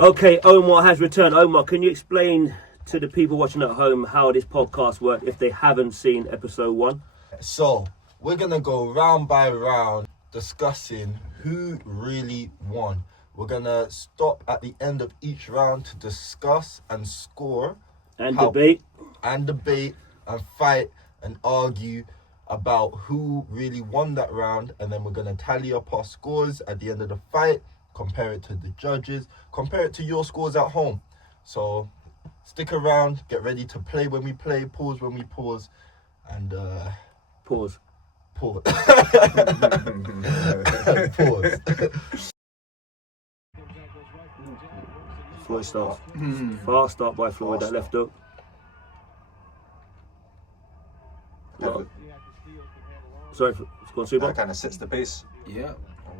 Okay, Omar has returned. Omar, can you explain to the people watching at home how this podcast works if they haven't seen episode 1? So, we're going to go round by round discussing who really won. We're going to stop at the end of each round to discuss and score. Debate. And debate and fight and argue about who really won that round. And then we're going to tally up our scores at the end of the fight, compare it to the judges, compare it to your scores at home. So stick around, get ready to play when we play, pause when we pause, and Pause. Pause. Floyd starts. Fast start by Floyd, that left hook. Sorry, it's gone super. That kind of sets the pace. Yeah.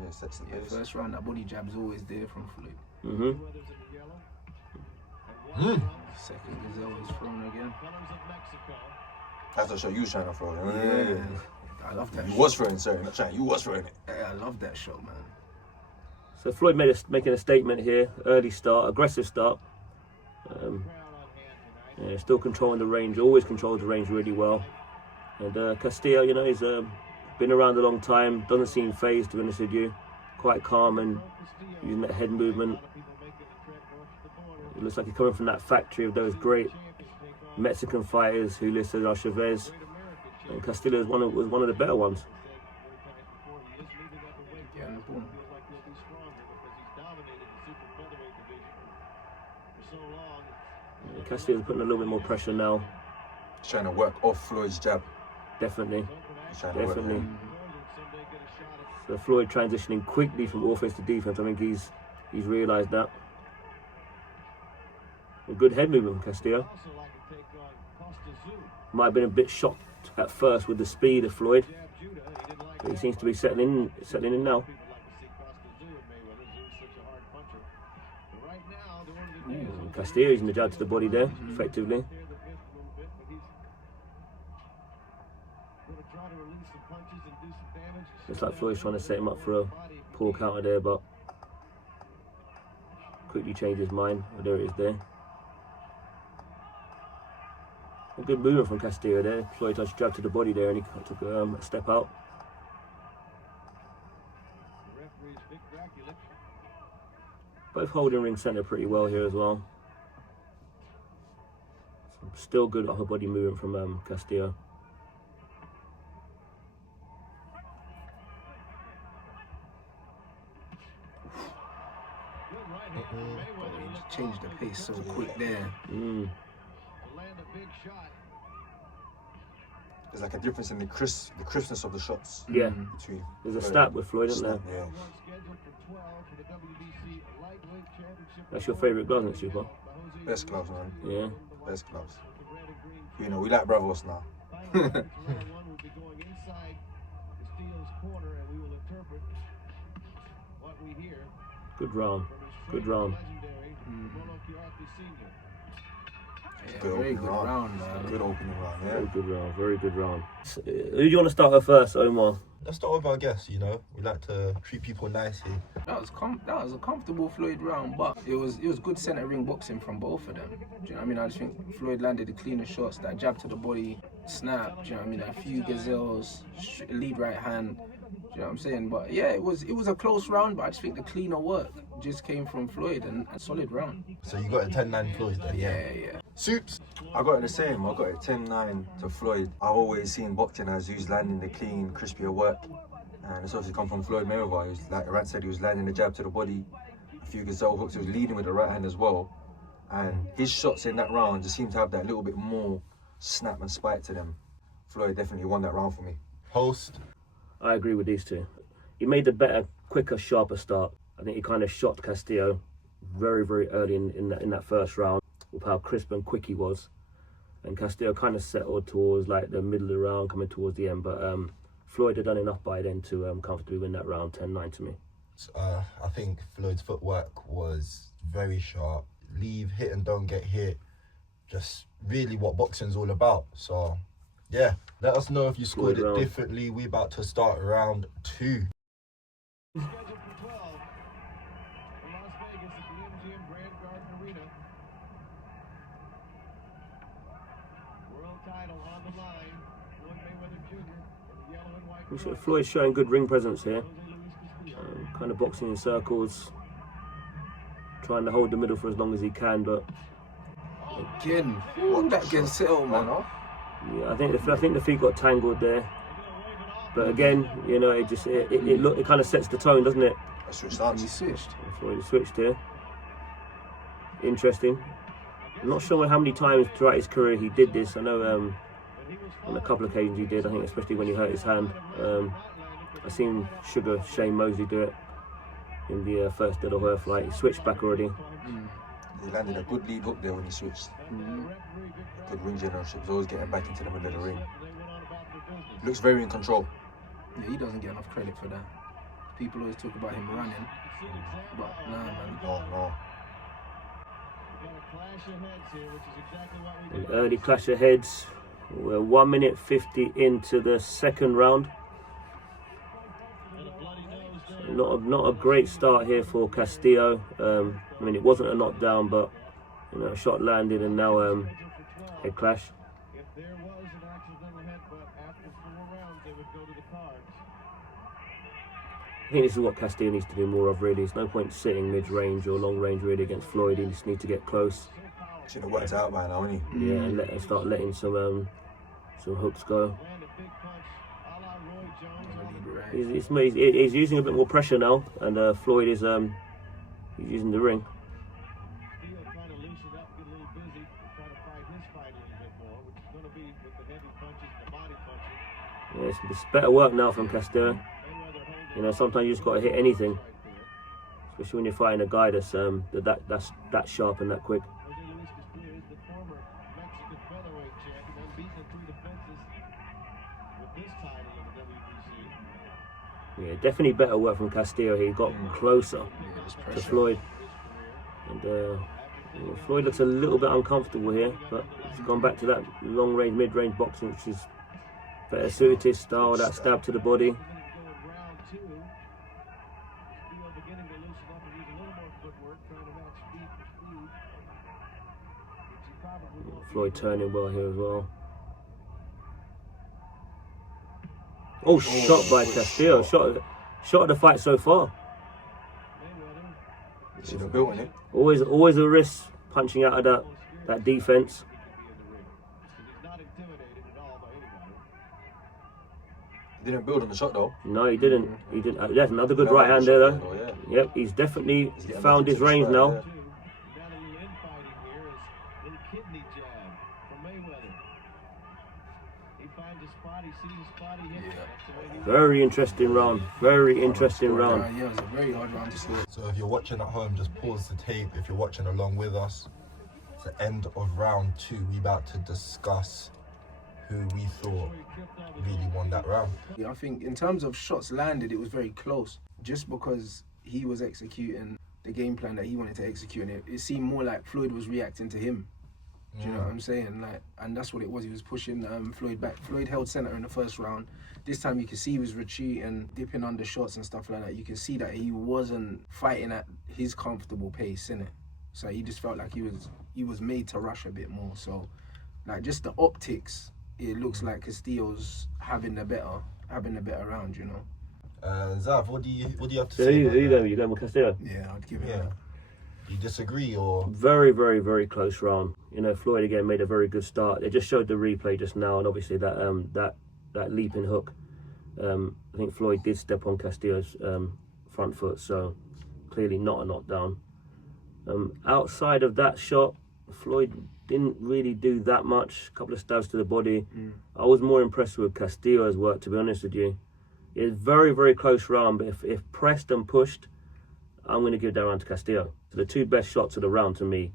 Sets the pace. First round, that body jab is always there from Floyd. Second gazelle is thrown again. That's the shot you was trying to throw. Yeah. I love that. You was throwing, sorry, not trying. You was throwing it. Yeah, I love that shot, man. So Floyd making a statement here. Early start, aggressive start. Still controlling the range. Always controls the range really well. And Castillo, you know, he's been around a long time. Doesn't seem phased, to be honest with you. Quite calm and using that head movement. It looks like he's coming from that factory of those great Mexican fighters, Julio Cesar Chavez. And Castillo was one of the better ones. Castillo's putting a little bit more pressure now. He's trying to work off Floyd's jab. Definitely. He's trying to Definitely. work. So Floyd transitioning quickly from offense to defense. I think he's realised that. A good head movement from Castillo. Might have been a bit shocked at first with the speed of Floyd, but he seems to be settling in now. Castillo using the jab to the body there, effectively. Looks like Floyd's trying to set him up for a poor counter there, but quickly changed his mind. Oh, there it is there. A good movement from Castillo there. Floyd touched jab to the body there and he took a step out. Both holding ring centre pretty well here as well. Still good upper body movement from Castillo. He changed the pace so quick there. There's like a difference in the crispness of the shots. Yeah. Between There's a snap with Floyd, isn't there? Yeah. That's your favourite glove, isn't it, Super? Best gloves, man. Yeah. Best gloves. You know, we like bravos now. Good round. Good round. Yeah, Good very opening good round, man. Good opening round, yeah. Very good round. Very good round. So, who do you want to start her first, Omar? Let's start with our guests, you know. We like to treat people nicely. That was a comfortable Floyd round, but it was good centre ring boxing from both of them. Do you know what I mean? I just think Floyd landed the cleaner shots, that jab to the body, snap. Do you know what I mean? A few gazelles, lead right hand. Do you know what I'm saying? But yeah, it was a close round, but I just think the cleaner work just came from Floyd and a solid round. So you got a 10-9 Floyd then? Yeah. Soups. I got it the same. I got it 10-9 to Floyd. I've always seen boxing as who's landing the clean, crispier work. And it's obviously come from Floyd Mayweather. He was, like Rant said, he was landing the jab to the body, a few gazelle hooks. He was leading with the right hand as well. And his shots in that round just seemed to have that little bit more snap and spite to them. Floyd definitely won that round for me. Host. I agree with these two. He made the better, quicker, sharper start. I think he kind of shot Castillo very, very early in that first round with how crisp and quick he was. And Castillo kind of settled towards like the middle of the round, coming towards the end. But Floyd had done enough by then to comfortably win that round, 10-9 to me. I think Floyd's footwork was very sharp. Leave, hit and don't get hit. Just really what boxing's all about. So, yeah, let us know if you scored it differently. We're about to start round 2. Floyd's showing good ring presence here. Kind of boxing in circles, trying to hold the middle for as long as he can, but Again, what that Castillo, man. yeah, I think the feet got tangled there. But again, you know, it kind of sets the tone, doesn't it? I switched arms. He switched. Floyd switched here. Interesting. I'm not sure how many times throughout his career he did this. I know on a couple of occasions he did. I think especially when he hurt his hand. I've seen Sugar Shane Mosley do it in the first De La Hoya fight. He switched back already. He landed a good lead hook there when he switched. Good ring generalship. He's always getting back into the middle of the ring. Looks very in control. Yeah, he doesn't get enough credit for that. People always talk about him running, but nah, man. No. An early clash of heads. We're 1 minute 50 into the second round. Not a great start here for Castillo. I mean, it wasn't a knockdown, but you know, a shot landed and now head clash. I think this is what Castillo needs to do more of, really. There's no point sitting mid-range or long-range really against Floyd. He just needs to get close. Should have worked out by now, isn't he? Yeah, and start letting some hooks go. He's using a bit more pressure now, and Floyd is he's using the ring. Yeah, it's better work now from Castillo. You know, sometimes you just got to hit anything, especially when you're fighting a guy that's that sharp and that quick. Yeah, definitely better work from Castillo. He got closer to Floyd, and Floyd looks a little bit uncomfortable here, but he's gone back to that long-range, mid-range boxing, which is better suited to his style. That stab to the body. Floyd turning well here as well. Oh, shot by Castillo. Shot of the fight so far. Should have built on it. Always a risk punching out of that defense. He didn't build on the shot though. No, he didn't. He didn't. There's another good right hand there though. Yeah. Yep, he's definitely found his range now. Very interesting round. Very interesting round. Yeah, it was a very hard round to see. So if you're watching at home, just pause the tape. If you're watching along with us, it's the end of round 2. We about to discuss who we thought really won that round. Yeah, I think in terms of shots landed, it was very close. Just because he was executing the game plan that he wanted to execute, and it seemed more like Floyd was reacting to him. Do you know what I'm saying? Like, and that's what it was. He was pushing Floyd back. Floyd held center in the first round. This time you can see he was retreating, dipping under shots and stuff like that. You can see that he wasn't fighting at his comfortable pace, innit? So he just felt like he was made to rush a bit more. So, like, just the optics, it looks like Castillo's having the better round, you know. Zav, what do you have to So say? you going with Castillo? Yeah, I'd give it Yeah. that. You disagree or? Very, very, very close round. You know, Floyd again made a very good start. They just showed the replay just now, and obviously that leaping hook. I think Floyd did step on Castillo's front foot, so clearly not a knockdown. Outside of that shot, Floyd didn't really do that much. A couple of stabs to the body. I was more impressed with Castillo's work, to be honest with you. It's very, very close round, but if pressed and pushed, I'm going to give that round to Castillo. So the two best shots of the round to me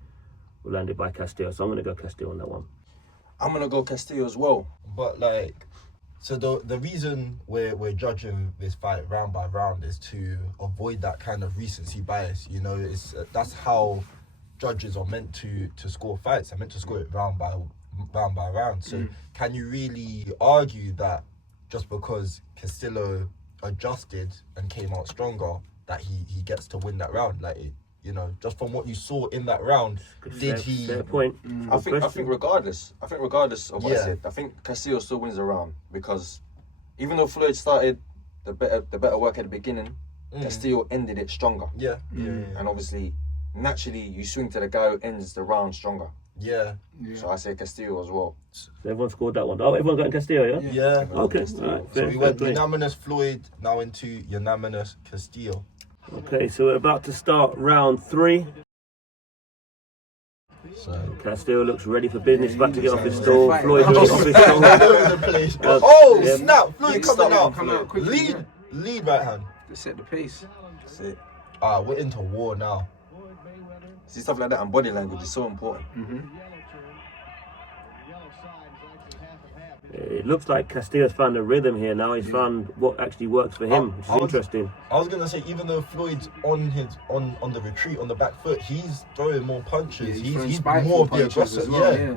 were landed by Castillo, so I'm going to go Castillo on that one. I'm gonna go Castillo as well. But like, so the reason we're judging this fight round by round is to avoid that kind of recency bias. You know, that's how judges are meant to score fights. They're meant to score it round by round. So can you really argue that just because Castillo adjusted and came out stronger, that he gets to win that round? Like, You know, just from what you saw in that round, did he? Fair point. I think regardless of what I Yeah. said, I think Castillo still wins the round because even though Floyd started the better work at the beginning, Castillo ended it stronger. Yeah. And obviously, naturally, you swing to the guy who ends the round stronger. Yeah. So I say Castillo as well. So everyone scored that one. Oh, everyone got in Castillo, yeah? Yeah. Okay. Castillo. All right. So Fair, we fair went play. unanimous Floyd, now into unanimous Castillo. Okay, so we're about to start round 3. So Castillo looks ready for business. Yeah, About to he get off looks his like stall. he's Floyd fighting. ready off his stall. all over the place. Yeah. Oh Yeah. snap! Floyd Yeah, coming out. come out quickly, Lead right hand. To set the pace. That's it. We're into war now. See, stuff like that and body language is so important. It looks like Castillo's found a rhythm here now. He's found what actually works for him, which is interesting. I was gonna say, even though Floyd's on the retreat on the back foot, he's throwing more punches. Yeah, throwing he's spiteful more of the punches aggressor. as well, Yeah.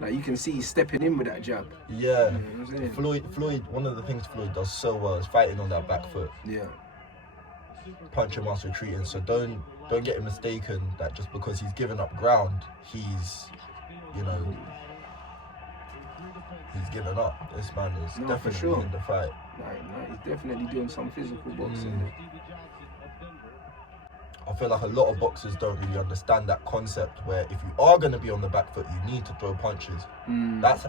Like you can see he's stepping in with that jab. Yeah. You know what I'm saying? Floyd. One of the things Floyd does so well is fighting on that back foot, Yeah. punching whilst retreating. So don't get it mistaken that just because he's given up ground, he's given up. This man is No, for definitely sure. in the fight. Like, he's definitely doing some physical boxing. I feel like a lot of boxers don't really understand that concept where if you are going to be on the back foot, you need to throw punches.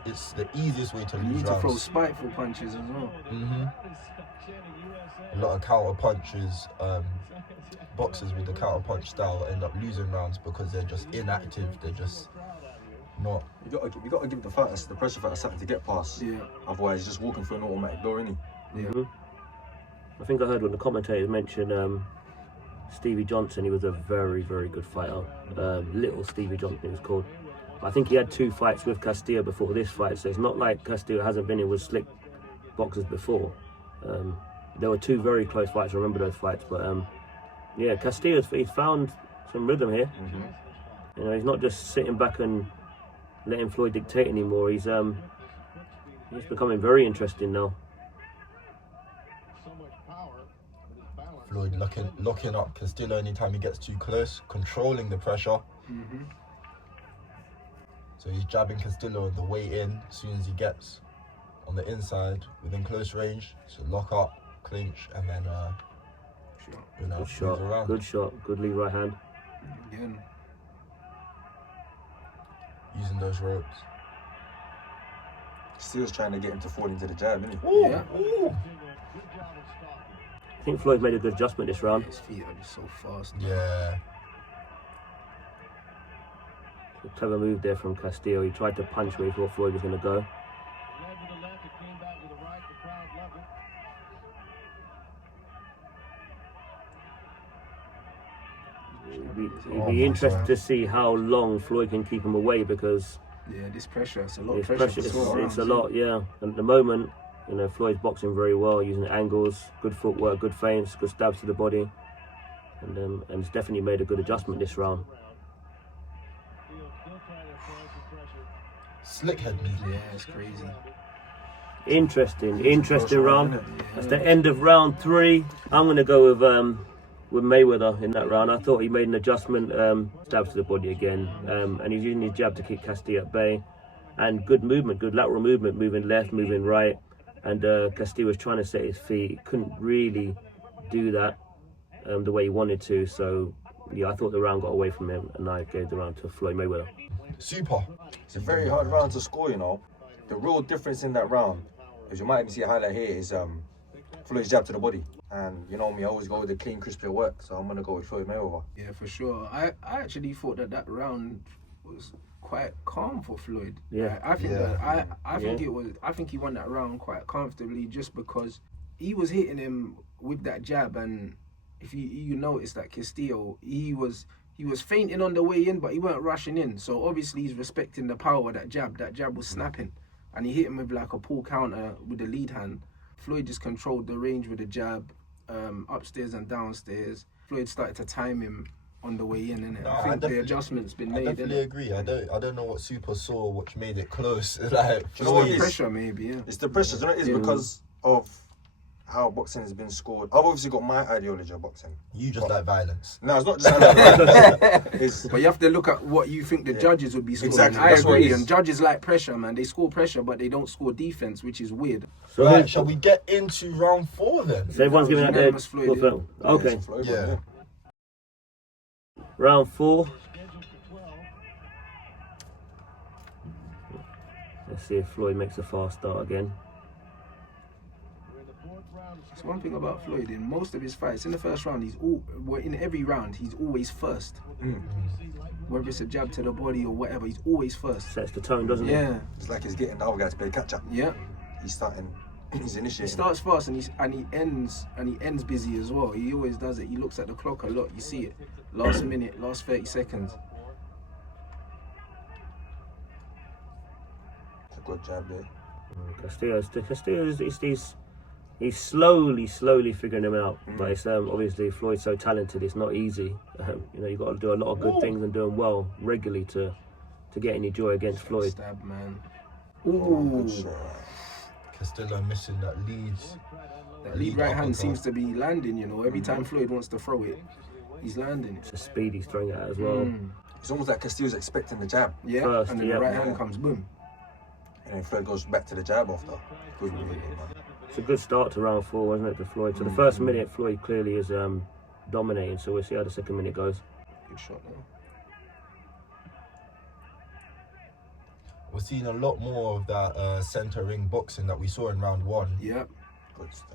It's the easiest way to You lose need to rounds. throw spiteful punches as well. A lot of counter punches, boxers with the counter punch style end up losing rounds because they're just inactive. They're just not. You got to give the fighters, the pressure fighter, something to get past. Yeah. Otherwise, he's just walking through an automatic door, isn't he? Yeah. I think I heard when the commentators mentioned Stevie Johnson. He was a very, very good fighter. Little Stevie Johnson, he was called. I think he had 2 fights with Castillo before this fight, so it's not like Castillo hasn't been in with slick boxers before. There were 2 very close fights. I remember those fights, but yeah, Castillo's he's found some rhythm here. You know, he's not just sitting back and letting Floyd dictate anymore. He's becoming very interesting now. Floyd locking up Castillo anytime he gets too close, controlling the pressure. So he's jabbing Castillo on the way in. As soon as he gets on the inside, within close range, so lock up, clinch, and then Good move shot, around. good shot, good lead right hand. Again. Using those ropes. Steele's trying to get him to fall into the jab, isn't he? Ooh, Yeah. ooh. I think Floyd made a good adjustment this round. His feet are just so fast. Yeah. A clever move there from Castillo. He tried to punch where he thought Floyd was going to go. It'd be interesting to see how long Floyd can keep him away because Yeah, this pressure, it's a lot of it's, pressure. pressure, for it's, 12 it's a rounds, lot, yeah. And at the moment, you know, Floyd's boxing very well, using angles, good footwork, good feints, good stabs to the body. And it's definitely made a good adjustment this round. Slick head knee. Yeah, it's crazy. Interesting round. Isn't it? That's the end of round 3. I'm going to go with Mayweather in that round. I thought he made an adjustment, stabs to the body again, and he's using his jab to keep Castillo at bay. And good movement, good lateral movement, moving left, moving right. And Castillo was trying to set his feet. He couldn't really do that the way he wanted to. So, yeah, I thought the round got away from him, and I gave the round to Floyd Mayweather. Super. It's a very hard round to score, you know. The real difference in that round, as you might even see a highlight here, is Floyd's jab to the body. And you know me, I always go with the clean, crispy work, so I'm going to go with Floyd Mayweather. Yeah, for sure. I actually thought that round was quite calm for Floyd. Yeah. I think Yeah. I think he won that round quite comfortably just because he was hitting him with that jab, and if you notice that Castillo, he was feinting on the way in, but he weren't rushing in. So obviously he's respecting the power of that jab. That jab was snapping, and he hit him with like a pull counter with the lead hand. Floyd just controlled the range with the jab, upstairs and downstairs. Floyd started to time him on the way in, innit? No, I I think the definitely- adjustment's been I made, definitely innit? agree. I don't know what Super saw which made it close. Like You know what it is? Pressure, maybe, yeah. It's the pressure, you know what it is? Because of how boxing has been scored. I've obviously got my ideology of boxing. You just like violence. No, it's not just like it's, But you have to look at what you think the judges would be scoring. Exactly, I that's what it agree, is. and judges like pressure, man. They score pressure, but they don't score defense, which is weird. So Right, shall we get into round 4 then? So everyone's giving out their Unanimous Floyd, yeah. film. Okay, it's Floyd, Yeah. round 4. Let's see if Floyd makes a fast start again. It's one thing about Floyd. In most of his fights, in the first round, in every round, he's always first. Whether it's a jab to the body or whatever, he's always first. Sets the tone, doesn't it? Yeah, It's like he's getting the other guy to play catch up. yeah. He's He initiating. starts fast and he ends busy as well. He always does it. He looks at the clock a lot. You see it. Last minute, last 30 seconds. It's a good jab there. Castillo, he's slowly figuring him out. But it's obviously Floyd's so talented, it's not easy. You've got to do a lot of good things and doing well regularly to get any joy against Floyd. Stab, man. Good Ooh. shot. Castillo missing that leads. That lead right hand seems to be landing, Every time Floyd wants to throw it, he's landing. It's the speed he's throwing it at as well. It's almost like Castillo's expecting the jab. Yeah, First, and then yeah. the right hand comes, boom. And then Floyd goes back to the jab after. Good move, man. It's a good start to round 4, wasn't it, to Floyd? So the first minute, Floyd clearly is dominating. So we'll see how the second minute goes. Good shot though. We're seeing a lot more of that centre ring boxing that we saw in round 1. Yep. Good stab.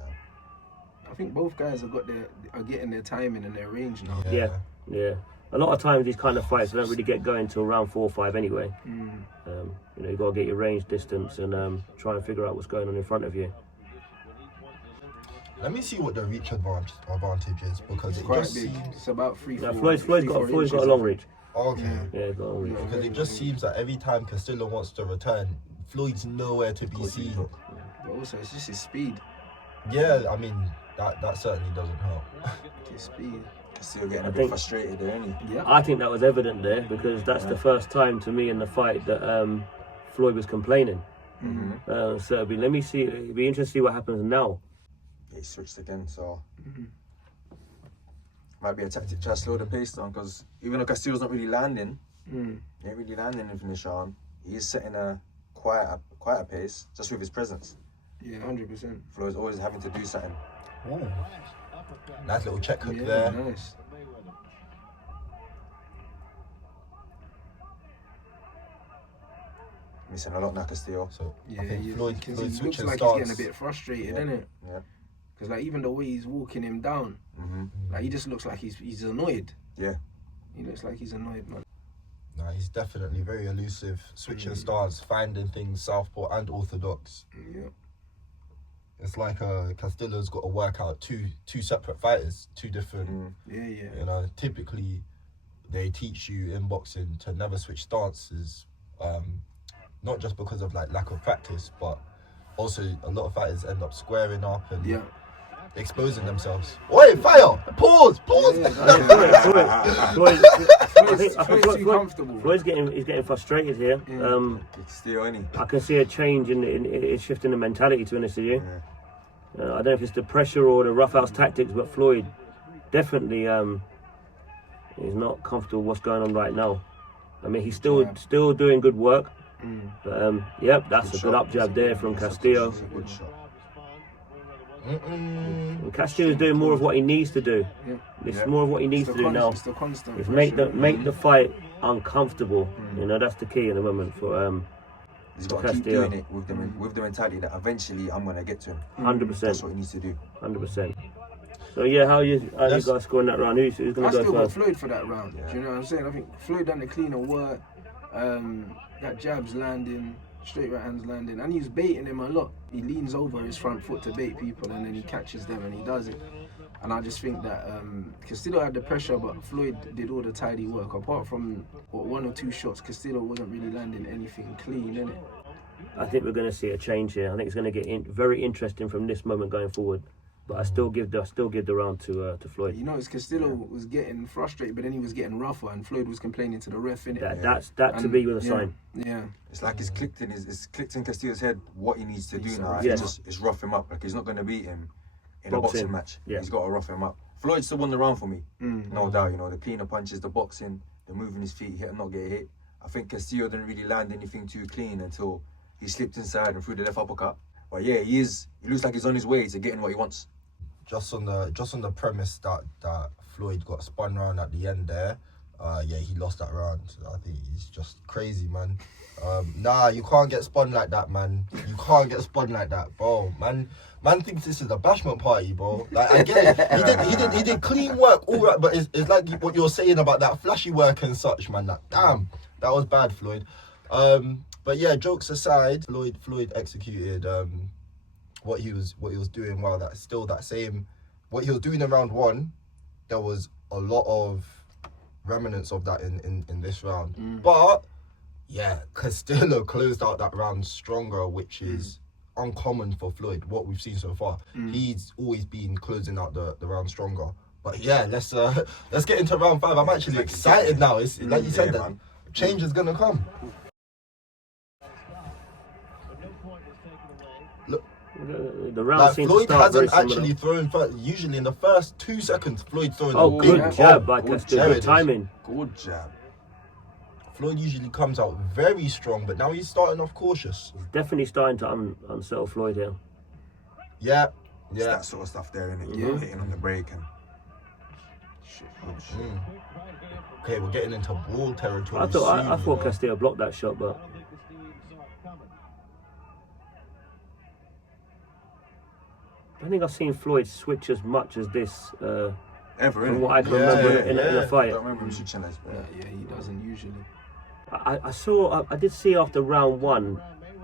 I think both guys are getting their timing and their range now. Yeah. A lot of times these kind of fights don't really get going till round 4 or 5 anyway. You've got to get your range distance and try and figure out what's going on in front of you. Let me see what the reach advantage is, because It's it quite just big. seems... It's about 3, Now 4 Floyd's got inches. a long reach. Okay. Yeah, he's got a long reach. Because it just seems that every time Castillo wants to return, Floyd's nowhere to be seen. But also, it's just his speed. Yeah, I mean, that certainly doesn't help. His speed. Castillo getting a I bit think- frustrated there, isn't he? Yeah. I think that was evident there because that's the first time to me in the fight that Floyd was complaining. So it'd be interesting to see what happens now. He switched again, so might be a tactic to try to slow the pace down, because even though Castillo's not really landing, he ain't really landing anything in the shot. He is setting a quieter pace just with his presence. Yeah, 100%. Floyd's always having to do something. Ooh. Nice little check hook Yeah, there. nice. Missing a lot now, Castillo. So Yeah, I think he Floyd looks switching like starts. he's getting a bit frustrated, Yeah. innit? Yeah. Because even the way he's walking him down, he just looks like he's annoyed. Yeah. He looks like he's annoyed, man. Nah, he's definitely very elusive, switching stars, finding things southpaw and orthodox. Yeah. It's like Castillo's got to work out two separate fighters, two different. Yeah. Typically they teach you in boxing to never switch stances, not just because of like lack of practice, but also a lot of fighters end up squaring up and exposing themselves. Oi, fire! Pause! Floyd's too comfortable. Floyd's getting frustrated here. Castillo, ain't he? I can see a change in shift in the mentality, to be honest with you. I don't know if it's the pressure or the roughhouse tactics, but Floyd definitely is not comfortable with what's going on right now. I mean, he's still doing good work. But yep, that's a good up jab there from Castillo. Good shot. And Castillo's doing more of what he needs to do. It's more of what he needs to do now. It's the constant Is pressure. make the fight uncomfortable. That's the key in the moment for He's got to keep Castillo. doing it with the mentality that eventually I'm gonna get to him. 100%. That's what he needs to do. 100%. So yeah, how you guys scoring that round? Who's I gonna go still got first? Floyd for that round. Do you know what I'm saying? I think Floyd done the cleaner work. That jab's landing, straight right hand's landing, and he's baiting him a lot. He leans over his front foot to bait people, and then he catches them and he does it. And I just think that Castillo had the pressure, but Floyd did all the tidy work. Apart from one or two shots, Castillo wasn't really landing anything clean, innit? I think we're going to see a change here. I think it's going to get very interesting from this moment going forward. But I still give the round to Floyd. You notice Castillo was getting frustrated, but then he was getting rougher, and Floyd was complaining to the ref, innit? That's to be with a sign. Yeah. It's like it's clicked in Castillo's head what he needs to do now. Yeah. It's rough him up. Like he's not gonna beat him. in a boxing Boxing. match. Yeah. He's got to rough him up. Floyd still won the round for me, no doubt. You know, the cleaner punches, the boxing, the moving his feet, hit and not get hit. I think Castillo didn't really land anything too clean until he slipped inside and threw the left uppercut. But yeah, he looks like he's on his way to getting what he wants. Just on the premise that Floyd got spun round at the end there, yeah, he lost that round. I think he's just crazy, man. Nah, you can't get spun like that, man. You can't get spun like that, bro. Man thinks this is a bashment party, bro. Like, I get it. He did clean work, all right, but it's like what you're saying about that flashy work and such, man. Like, damn, that was bad, Floyd. But yeah, jokes aside, Floyd executed what he was doing well. That's still that same what he was doing in round one. There was a lot of remnants of that in this round. But yeah, Castillo closed out that round stronger, which is uncommon for Floyd, what we've seen so far. He's always been closing out the round stronger. But yeah, let's get into round 5. I'm actually excited now. It's like you said, that change is gonna come. Look, The round like seems Floyd to start very hasn't similar. actually thrown usually in the first 2 seconds. Floyd throwing Oh, a good big jab by bomb. Castillo. There it Good is. timing. Good jab. Floyd usually comes out very strong, but now he's starting off cautious. He's definitely starting to unsettle Floyd here. Yeah, It's yeah. that sort of stuff there, innit? Yeah. Hitting on the break and... Okay, we're getting into ball territory. I thought soon, you know. Castillo blocked that shot, but I don't think I've seen Floyd switch as much as this Ever, from innit? what I can Yeah, remember in yeah. a I fight. don't remember him switching as Yeah, yeah, he doesn't usually. I did see after round 1,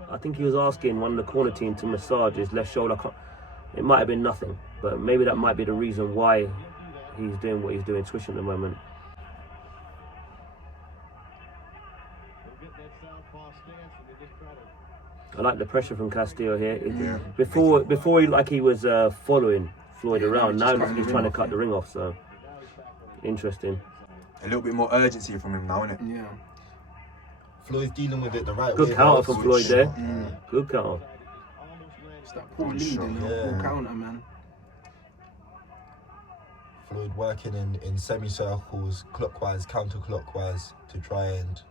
I think he was asking one of the corner team to massage his left shoulder. It might have been nothing, but maybe that might be the reason why he's doing what he's doing, switching at the moment. I like the pressure from Castillo here. Yeah. Before he was following Floyd Yeah, around. just Now cutting he's the trying to ring cut off, the ring off. So interesting. A little bit more urgency from him now, innit? Yeah. Floyd's dealing with it the right Good way. counter now. from Switch. Floyd there. Yeah. Good counter. It's that poor Good lead, shot, you know, yeah. poor counter, man. Floyd working in semicircles, clockwise, counterclockwise, to try and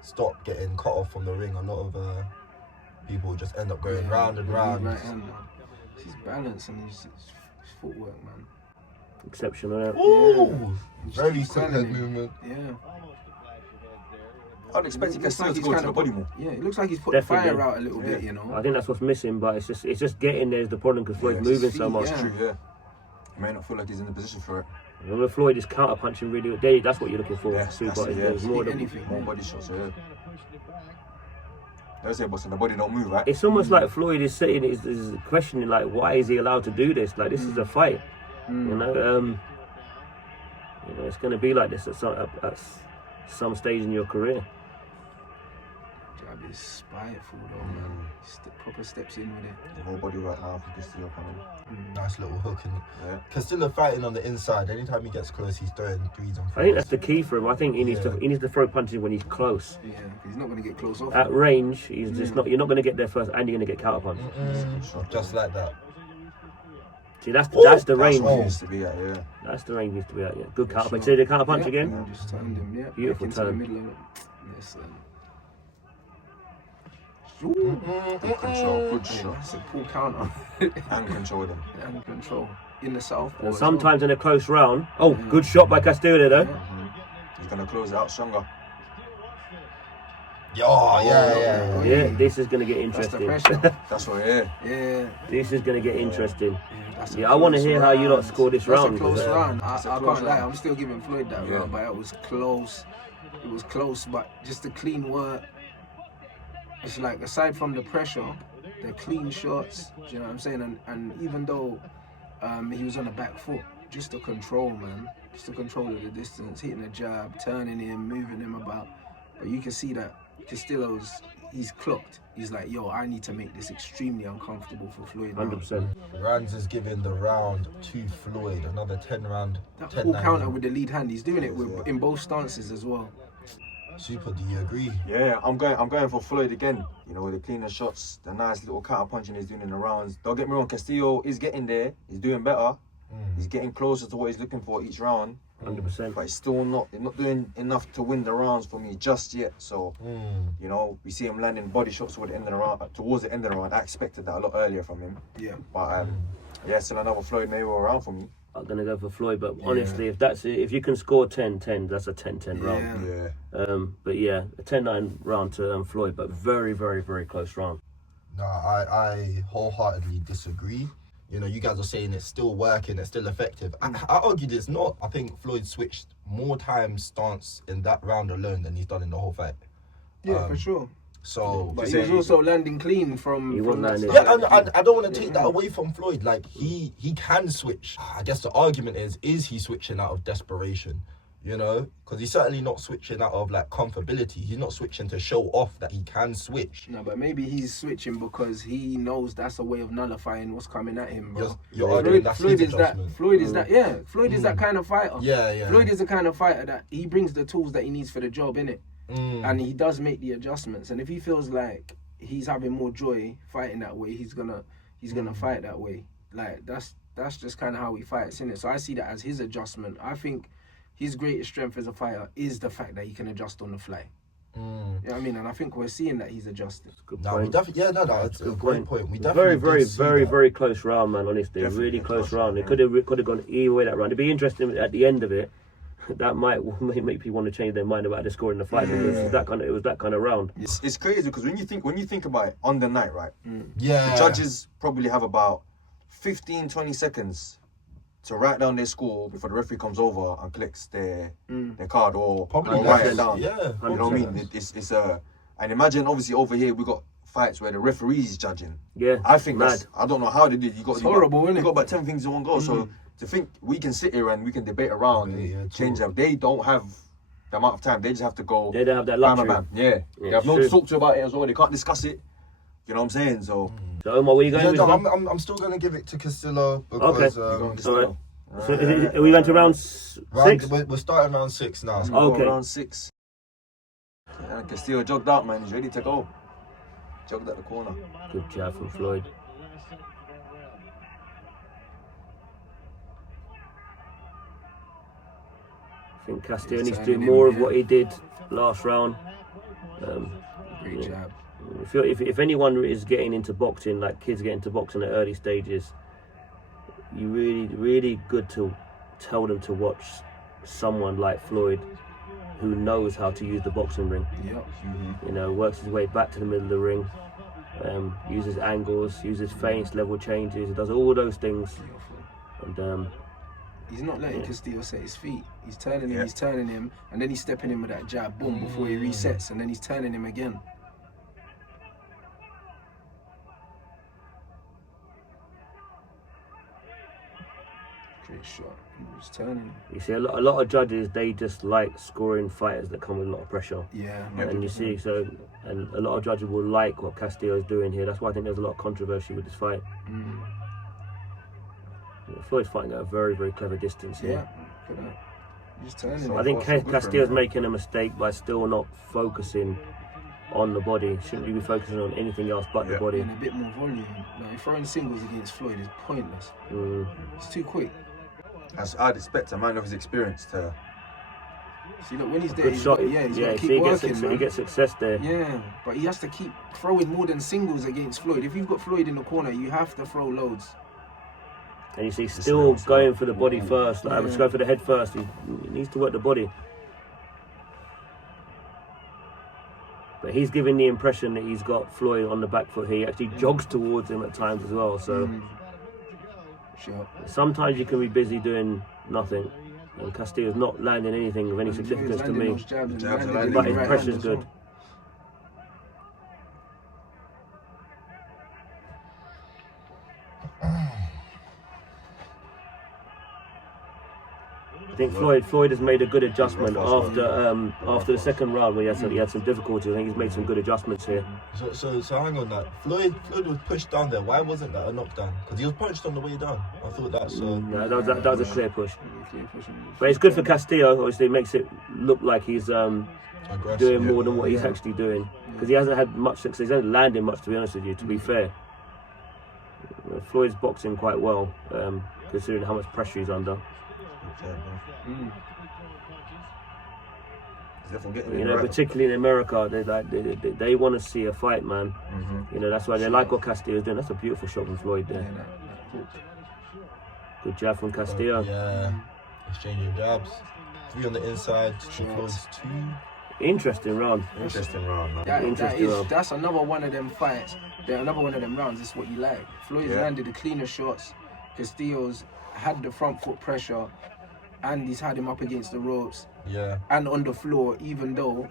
stop getting cut off from the ring. A lot of people just end up going Yeah, round and the lead round. Right hand, man. It's his balance and his footwork, man. Exceptional. Yeah. Ooh, Just very keep quick head selling it. movement. Yeah. I'd expect It he looks can like still he's go to kind the of body more. Yeah, it looks like he's put Definitely. the fire out a little bit, you know. I think that's what's missing, but it's just getting there is the problem because Floyd's Yeah, moving it's so feet, much. yeah. True, yeah. He may not feel like he's in the position for it. Remember Floyd is counter punching really. There, that's what you're looking for. Yeah, Super. that's it, yeah. There's more than, Anything. More body shots, yeah. That's it, boss. And the body don't move, right? it's almost like Floyd is sitting, is questioning like, why is he allowed to do this? Like this is a fight, you know. It's going to be like this at some stage in your career. Jab is spiteful though, man. Proper steps in with it. The whole body right now for Castillo coming. Nice little hook. And Yeah. Castillo fighting on the inside. Anytime he gets close, he's throwing threes and I think fours. that's the key for him. I think he needs to throw punches when he's close. Yeah, he's not going to get close off. At range, he's just not. You're not going to get there first, and you're going to get counter punched. Just like that. See, that's the range. That's where he needs to be at, yeah. That's the range he needs to be at. Yeah, good counter punch. See the counter punch Yeah, again. yeah, just turned him, yeah. Beautiful back into turn. the middle of it. Listen. Good control, good Yeah, shot. that's a poor counter. And control them. And control. In the south. And sometimes in a close round. Oh, good shot by Castillo there, though. He's going to close it out stronger. Yeah. Yeah, this is going to get That's the interesting. pressure. That's what, yeah. Yeah. This is going to get interesting. That's a Yeah, I want to close hear how you lot round. score this That's round. a close because, round. That's a I close can't lie. round. I'm still giving Floyd that Yeah. round, but it was close. It was close, but just the clean work. It's like aside from the pressure, the clean shots. Do you know what I'm saying? And even though he was on the back foot, just the control, man. Just the control of the distance, hitting a jab, turning him, moving him about. But you can see that he's clocked. He's like, yo, I need to make this extremely uncomfortable for Floyd now. 100%. Rands is giving the round to Floyd. Another 10 round. That 10 full 9 counter round. with the lead hand, he's doing it in both stances as well. Super, do you agree? Yeah, I'm going for Floyd again. You know, with the cleaner shots, the nice little counter punching he's doing in the rounds. Don't get me wrong, Castillo is getting there. He's doing better. He's getting closer to what he's looking for each round. 100%. But he's still not doing enough to win the rounds for me just yet. So, you know, we see him landing body shots towards the end of the round. I expected that a lot earlier from him. Yeah. But yeah, still another Floyd Mayweather round for me. I'm gonna go for Floyd, but honestly, if you can score 10-10, that's a 10-10 round. Yeah. But yeah, a 10-9 round to Floyd, but very, very, very close round. No, I wholeheartedly disagree. You know, you guys are saying it's still working, it's still effective. I argued it's not. I think Floyd switched more times stance in that round alone than he's done in the whole fight. Yeah, for sure. So, but he was also landing clean from that landing. side. Yeah, and I don't want to take that away from Floyd. Like, he can switch. I guess the argument is he switching out of desperation? You know, because he's certainly not switching out of like comfortability. He's not switching to show off that he can switch. No, but maybe he's switching because he knows that's a way of nullifying what's coming at him, bro. You're arguing that's his adjustment. Floyd is that kind of fighter. Yeah. Floyd is the kind of fighter that he brings the tools that he needs for the job, innit? And he does make the adjustments. And if he feels like he's having more joy fighting that way, he's gonna fight that way. Like that's just kind of how he fights, innit? So I see that as his adjustment. I think his greatest strength as a fighter is the fact that he can adjust on the fly. You know what I mean? And I think we're seeing that he's adjusting. That's a great point. We very, definitely very close round, man. Honestly, really close round. It could have gone either way that round. It'd be interesting at the end of it. That might make people want to change their mind about the score in the fight because it was that kind of round. It's crazy because when you think about it on the night, right? the Judges probably have about 15-20 seconds to write down their score before the referee comes over and collects their card or write it down. Yeah, you know what I mean? It's and imagine obviously over here we got fights where the referee's judging. Yeah, I think I don't know how they did. It's horrible, isn't it? You got about 10 things in one go. So to think we can sit here and we can debate around and change up. They don't have the amount of time. They just have to go. They don't have that luxury. Bam. Yeah. They have no one to talk to about it as well. They can't discuss it. You know what I'm saying? So Omar, where you going? I'm still gonna give it to Castillo because So are we going to round 6? We're starting round 6 now. Okay. Round 6. And Castillo jogged out, man. He's ready to go. Jogged at the corner. Good jab from Floyd. I think Castillo needs to do more of what he did last round. Great jab. If anyone is getting into boxing, like kids get into boxing at early stages, you really good to tell them to watch someone like Floyd who knows how to use the boxing ring. You know, works his way back to the middle of the ring, uses angles, uses feints, level changes, he does all those things. And he's not letting Castillo set his feet. He's turning him, and then he's stepping in with that jab, boom, before he resets, and then he's turning him again. Great shot. He's turning. You see, a lot of judges, they just like scoring fighters that come with a lot of pressure. Yeah. And you see, and a lot of judges will like what Castillo is doing here. That's why I think there's a lot of controversy with this fight. Floyd's fighting at a very, very clever distance here. He's turning. So I think Castillo's making a mistake by still not focusing on the body. Shouldn't be focusing on anything else but the body. And a bit more volume. Like, throwing singles against Floyd is pointless. It's too quick. As I'd expect a man of his experience to. See, look, when he's there, he's shot. got to keep working, he gets success there. Yeah, but he has to keep throwing more than singles against Floyd. If you've got Floyd in the corner, you have to throw loads. And you see, still going for the body first. Like, let's go for the head first. He needs to work the body. But he's giving the impression that he's got Floyd on the back foot here. He actually jogs towards him at times as well. So sometimes you can be busy doing nothing. And Castillo's not landing anything of any significance to me. But his pressure's good. I think Floyd has made a good adjustment after the second round where he had some difficulties. I think he's made some good adjustments here. So hang on that. Floyd was pushed down there. Why wasn't that a knockdown? Because he was punched on the way down. I thought that's that was a clear push. But it's good for Castillo. Obviously, it makes it look like he's Aggressive, doing more than what he's Yeah. actually doing, because he hasn't had much success. He's hasn't landed much, to be honest with you. To be fair, Floyd's boxing quite well, considering how much pressure he's under. You know, particularly in America, they want to see a fight, man. You know, that's why they like what Castillo's doing. That's a beautiful shot from Floyd there. Good jab from Castillo. Yeah, exchanging jabs. 3 on the inside. Floyd's 2. Interesting round. Interesting round, man. That's another one of them fights. Another one of them rounds. It's what you like. Floyd's landed the cleaner shots. Castillo's had the front foot pressure, and he's had him up against the ropes. Yeah. And on the floor, even though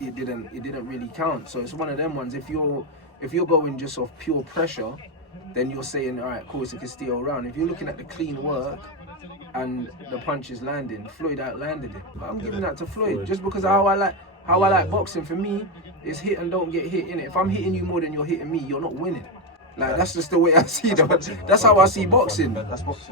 it didn't really count. So it's one of them ones. If you're going just off pure pressure, then you're saying, all right, cool, it's a Castillo round. If you're looking at the clean work and the punches landing, Floyd outlanded it. But I'm giving that to Floyd just because how I like boxing. For me, it's hit and don't get hit in it. If I'm hitting you more than you're hitting me, you're not winning. Like that's just the way I see it. That's how I see boxing.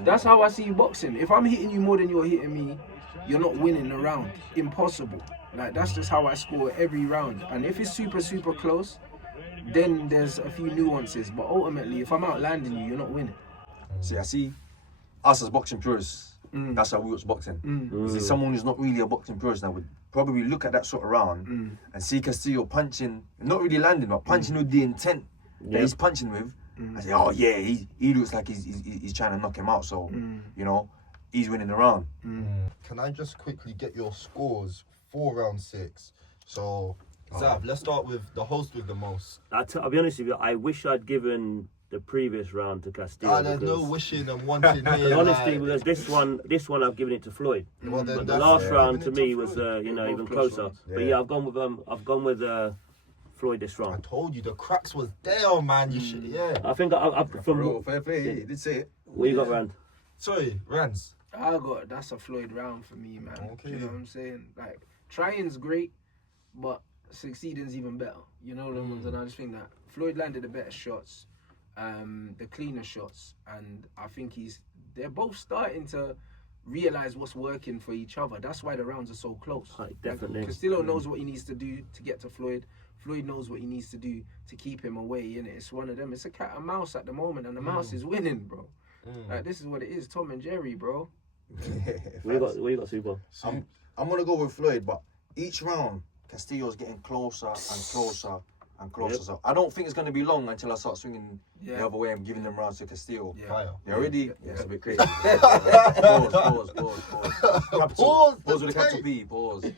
That's how I see boxing. If I'm hitting you more than you're hitting me, you're not winning the round. Impossible. Like that's just how I score every round. And if it's super close, then there's a few nuances. But ultimately, if I'm outlanding you, you're not winning. See, I see us as boxing purists. That's how we watch boxing. See, someone who's not really a boxing purist now would probably look at that sort of round and see Castillo punching, not really landing, but punching with the intent that he's punching with. I say, oh yeah, he looks like he's trying to knock him out. So you know, he's winning the round. Can I just quickly get your scores for round 6? So, Zav, let's start with the host with the most. I'll be honest with you, I wish I'd given the previous round to Castillo. There's no wishing and wanting here. Honestly, because this one I've given it to Floyd. Well, then But the that's last it. round to Giving it me was Floyd. even closer. But yeah, I've gone with Floyd this I round. told you the cracks was there, man. You should, yeah. I think from Fair play, he did say it. what you got round. Sorry, Rans. That's a Floyd round for me, man. Okay. You know what I'm saying? Like trying's great, but succeeding's even better. You know them ones, and I just think that Floyd landed the better shots, the cleaner shots, and I think they're both starting to realize what's working for each other. That's why the rounds are so close. Definitely. Castillo knows what he needs to do to get to Floyd. Floyd knows what he needs to do to keep him away. Innit? It's one of them. It's a cat and mouse at the moment, and the mouse is winning, bro. Like this is what it is, Tom and Jerry, bro. What you got, Super? I'm gonna go with Floyd, but each round Castillo's getting closer and closer and closer. Yep. So I don't think it's gonna be long until I start swinging the other way and giving them rounds to Castillo. Fire. They're already. Yeah, it's a bit crazy. Pause. Pause with a capital P. Pause.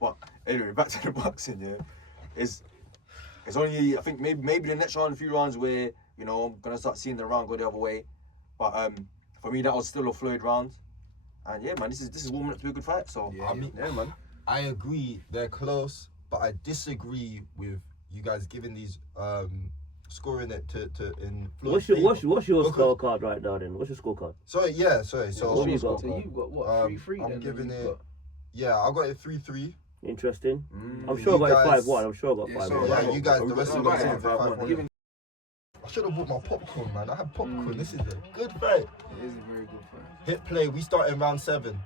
But anyway, back to the boxing. Yeah, it's only I think maybe the next round, a few rounds where you know I'm gonna start seeing the round go the other way. But for me, that was still a Floyd round. And yeah, man, this is warming up to be a good fight. So I mean, man. I agree they're close, but I disagree with you guys giving these scoring it to in Floyd's What's your because- scorecard right now then? What's your scorecard? Sorry. So What have you got? So you've got what 3-3? I'm then, giving you've it. got- Yeah, I got it 3-3. Interesting. I'm You sure I got guys- 5-1. I'm sure I got Yeah, 5-1. so- Yeah, you guys, the we've rest got of you guys some have five, 5-1. Giving- I should have bought my popcorn, man. I had popcorn. This is a good fight. It is a very good fight. Hit play. We start in round 7.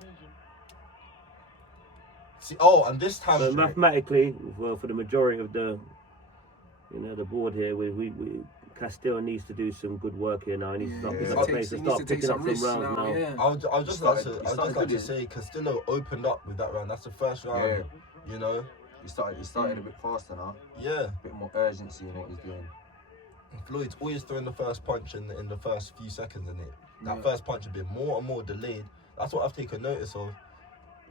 See, and this time. So mathematically, for the majority of the board here, we Castillo needs to do some good work here now. He needs to start picking up pace and start picking up some rounds now. Yeah. I was just like to good. say Castillo opened up with that round. That's the first round. Yeah. You know. He started a bit faster now. Yeah. A bit more urgency in what he's doing. Floyd's always throwing the first punch in the first few seconds, and that Yeah. first punch has been more and more delayed. That's what I've taken notice of.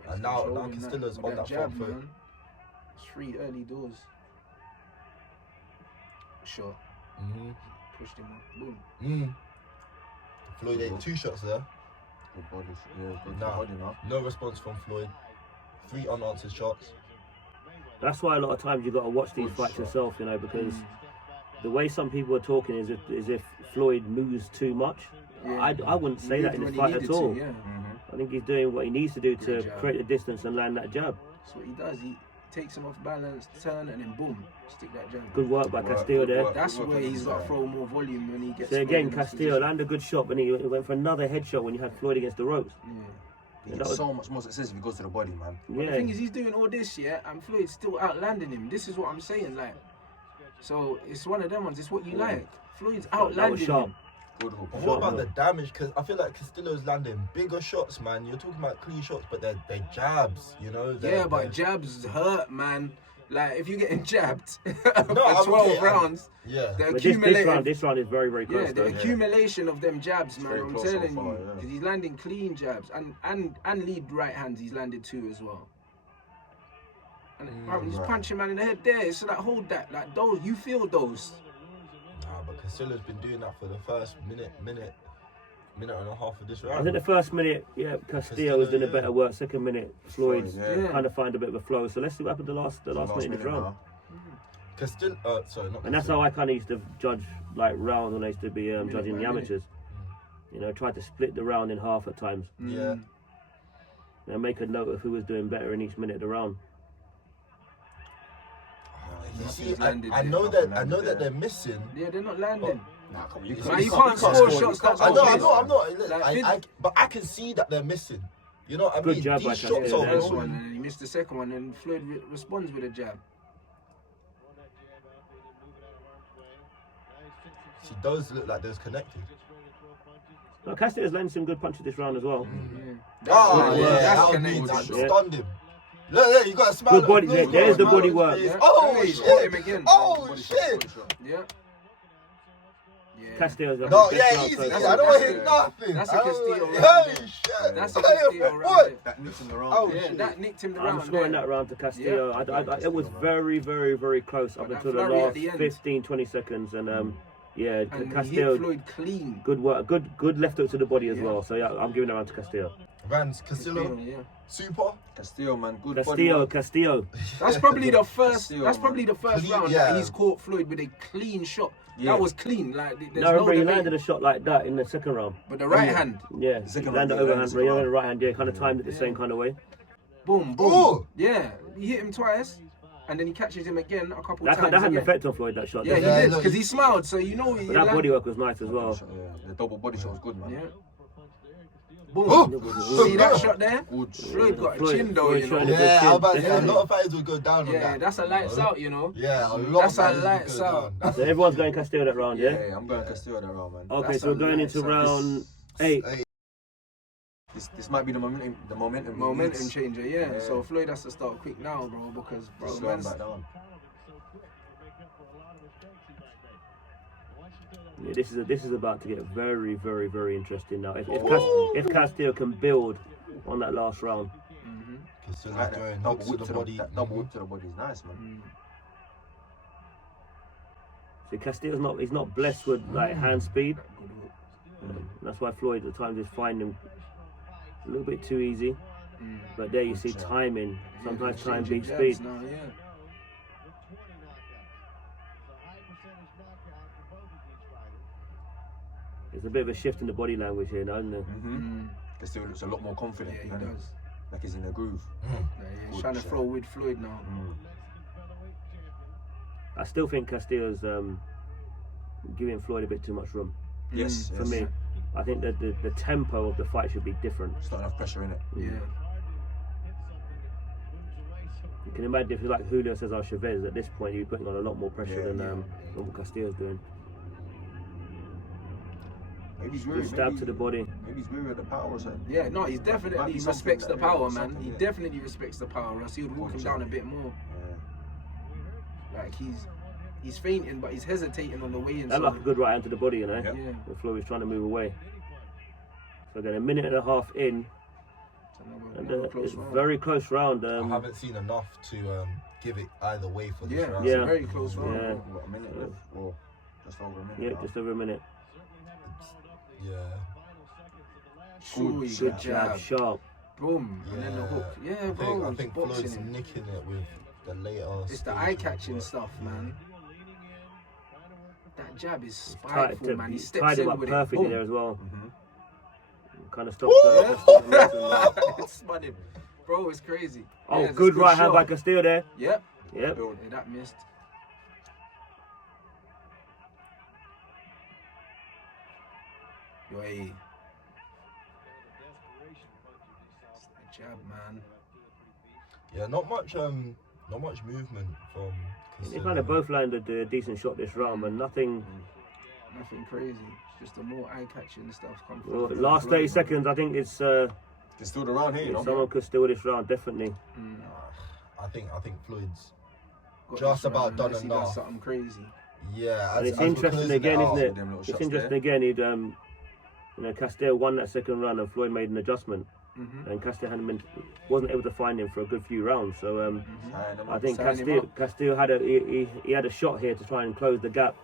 And now Castillo's on that front foot. Man. It's 3 early doors. Sure. Pushed him up. Boom. Floyd ate 2 shots there. Good body. Yeah, good Nah. body now. No response from Floyd. 3 unanswered shots. That's why a lot of times you got to watch these fights yourself, because the way some people are talking is if Floyd moves too much. Yeah. I wouldn't say that in this When he fight at needed all. to, yeah. I think he's doing what he needs to do to Great job. create the distance and land that jab. That's what he does. He takes him off balance, turn, and then boom, stick that jab. Good work by Good work, Castillo good there. work. That's where he's got to throw more volume when he gets. So again, Floyd in this Castillo position. landed a good shot, but he went for another headshot when he had Floyd against the ropes. Yeah. He that gets was- so much more success if he goes to the body, man. But the Yeah. thing is, he's doing all this, and Floyd's still outlanding him. This is what I'm saying, like. So it's one of them ones. It's what you like. Floyd's That was outlanding sharp. him. Good hook. But what about the damage? Because I feel like Castillo's landing bigger shots, man. You're talking about clean shots, but they're jabs, you know? Yeah, but jabs hurt, man. Like, if you're getting jabbed for I'm 12 okay, rounds, yeah. the But accumulated... this round is very, very close. Yeah, the though. accumulation of them jabs, man, very I'm close so telling far, you. yeah. Because he's landing clean jabs. And lead right hands, he's landed 2 as well. And he's right. punching man in the head there. So, like, hold that. Like, those, you feel those. Nah, but Castillo's been doing that for the first minute and a half of this I round. think the first minute, Castillo was doing a yeah. better work. Second minute, Floyd Yeah. kind of find a bit of a flow. So let's see what happened the last minute in this round. now. Castillo, sorry, not And that's how I kind of used to judge like rounds when I used to be judging by the minute. amateurs. You know, tried to split the round in half at times. Yeah. And make a note of who was doing better in each minute of the round. You see, He's I landed know there. that they're missing. Yeah, they're not landing. Nah, come on, you Man, you can't can't score shots that I don't know, miss. I'm not. Like, But I can see that they're missing. You know what I Good mean? jab by These shots Castillo are there. First going. one, and then he missed the second one, and Floyd responds with a jab. See, those look like those connected. No, Castillo's landing some good punches this round as well. Yeah. Oh, yeah, That's that would connected. mean that Yeah. stunned him. Look, you got a smile. Good body, look, there's the smile body on work. his face. Yeah. Oh, Yeah, he's got him shit. again. Oh, Body shot, shit. body shot. Yeah. Yeah. Castillo's No, best yeah, round easy. so I far. don't want to That's hit a- nothing. that's a I don't Castillo want- round Hey, there. shit. That's a Hey, Castillo boy. round there. That nicks in the round. Oh, Yeah, shit. that nicked him the I'm round scoring there. that round to Castillo. Yeah. It was very, very, very close up But that until the flurry at last the end. 15, 20 seconds. And And he hit Castillo, Floyd clean. good work, good left hook to the body as Yeah. well. So yeah, I'm giving it round to Castillo. Vans, Castillo, Yeah. super. Castillo, man, good body Castillo, work. Castillo. That's probably the first. Castillo, That's man. probably the first Clean, round yeah. that he's caught Floyd with a clean shot. Yeah. That was clean. Like there's No, no remember he debate. landed a shot like that in the second round. But the right yeah. hand, Yeah, The second he landed round, yeah, overhand, the right, second right hand, yeah, kind of timed it the same Yeah. kind of way. boom, boom. Oh! Yeah, he hit him twice, and then he catches him again a couple That times. had an again. effect on Floyd, that shot. Yeah, he didn't it? Yeah, did look, because he smiled, so you know he. But that body work was nice as well. Yeah, the double body shot was good, man. Yeah. Boom. Oh! See that shot there? Good. Floyd got a Floyd- chin though, Floyd you know. showing a good Yeah, I was about to say, a chin. lot of fighters will go down on Yeah, that. that's a lights out, you know. Yeah, a lot That's of a fighters lights will go out. down. That's So everyone's going Castillo that round, yeah? Yeah, I'm going Castillo that round, man. Okay, That's so we're a going nice into one. round 8. This might be the momentum. The momentum. Momentum changer, yeah. Yeah. So Floyd has to start quick now, bro, because bro, Slow him man's back down. Yeah, this is about to get very, very, very interesting now. Ooh. If Castillo can build on that last round, Castillo's Like going that double hooks to whip the to body. that double whip to the body is nice, man. so Castillo's he's not blessed with like hand speed. That's why Floyd at times is finding him a little bit too easy. But there you see timing. Sometimes time beats speed. Now, yeah. There's a bit of a shift in the body language here now, isn't there? Castillo looks a lot more confident. Yeah, he doesn't does. Like he's in a groove. Yeah, he's Good trying to shot. throw with Floyd now. I still think Castillo's giving Floyd a bit too much room. Yes, For yes. me, I think that the tempo of the fight should be different. It's not enough pressure in it. Yeah. You can imagine if, like Julio Cesar Chavez, at this point you're putting on a lot more pressure Yeah, than what Castillo's doing. Maybe he's Good weary. stab to the body. Maybe he's weary of the power or something. Yeah, no, he Might definitely be respects the something that- power, yeah, man. something, He yeah. definitely respects the power, or else he would walk him down a bit more. Yeah. Like he's fainting, but he's hesitating on the way in. That So, like a good right hand to the body, you know. Yeah. yeah, The Floyd is trying to move away. So again, a minute and a half in, it's and another close it's round. very close round. I haven't seen enough to give it either way for this Yeah, round. it's Yeah. a very close round. Yeah. What, a minute left? Or just over a minute. Yeah, now. just over a minute. Yeah. Chewy, Good jab, sharp. boom, and then the hook. Yeah, I bro, think, I he's think boxing Floyd's him. nicking it with the later. It's the stages of eye-catching work. stuff, man. That jab is Tied, spiteful, man. He steps tied him in up with perfectly it. there Boom. as well. Mhm. Kind of stops the momentum there. It's spun him. Bro, it's crazy. Oh, Yeah, it's a good right hand shot. by Castillo there. Yep. Yep. Yeah, that missed. Yo, hey. jab, man. Yeah, not much movement from They Castillo. kind of both landed a decent shot this round, but nothing. Nothing crazy. It's just the more eye-catching stuff come Well, from. last 30 seconds, I think it's It's still around here, you know. someone could steal this round, definitely. I think Floyd's Got just this about round done unless he does enough. something crazy. Yeah, And it's we're interesting closing again, out. isn't it? Them little It's shots interesting there. again. He'd Castillo won that second round, and Floyd made an adjustment, and Castillo wasn't able to find him for a good few rounds. So I think Sign him Castillo had he had a shot here to try and close the gap,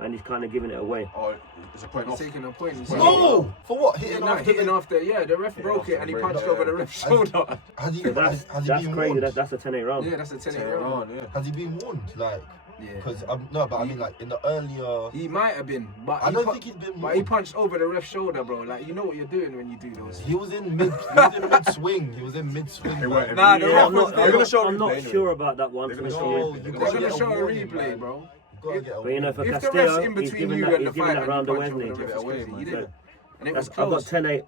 and he's kind of giving it away. Oh, it's a point He's off. taking a point. Oh, for what? Hitting after Yeah, the ref broke it and he punched over the ref's shoulder. Has he That's been crazy. warned? That's a 10-8 round. Yeah, that's a 10 Around, yeah. Has he been warned? Like, Yeah. because no, but I mean, like in the earlier. He might have been, but I don't think he's been But he warned. punched over the ref's shoulder, bro. Like, you know what you're doing when you do those. He was in mid swing. He was in mid swing. weren't- Nah, the Yeah, ref I'm was not, there. They're gonna show a I'm not replay anyway. sure about that one. They're to gonna be show honest. a you They're gotta gonna get show a warning, replay, man. bro. You gotta get a But you know, warning. for If the ref's Castillo, in he's between giving you that, and he's the giving fight that and round you away, punch over isn't the he? ref's crazy. He did. And it was I've got close. 10-8.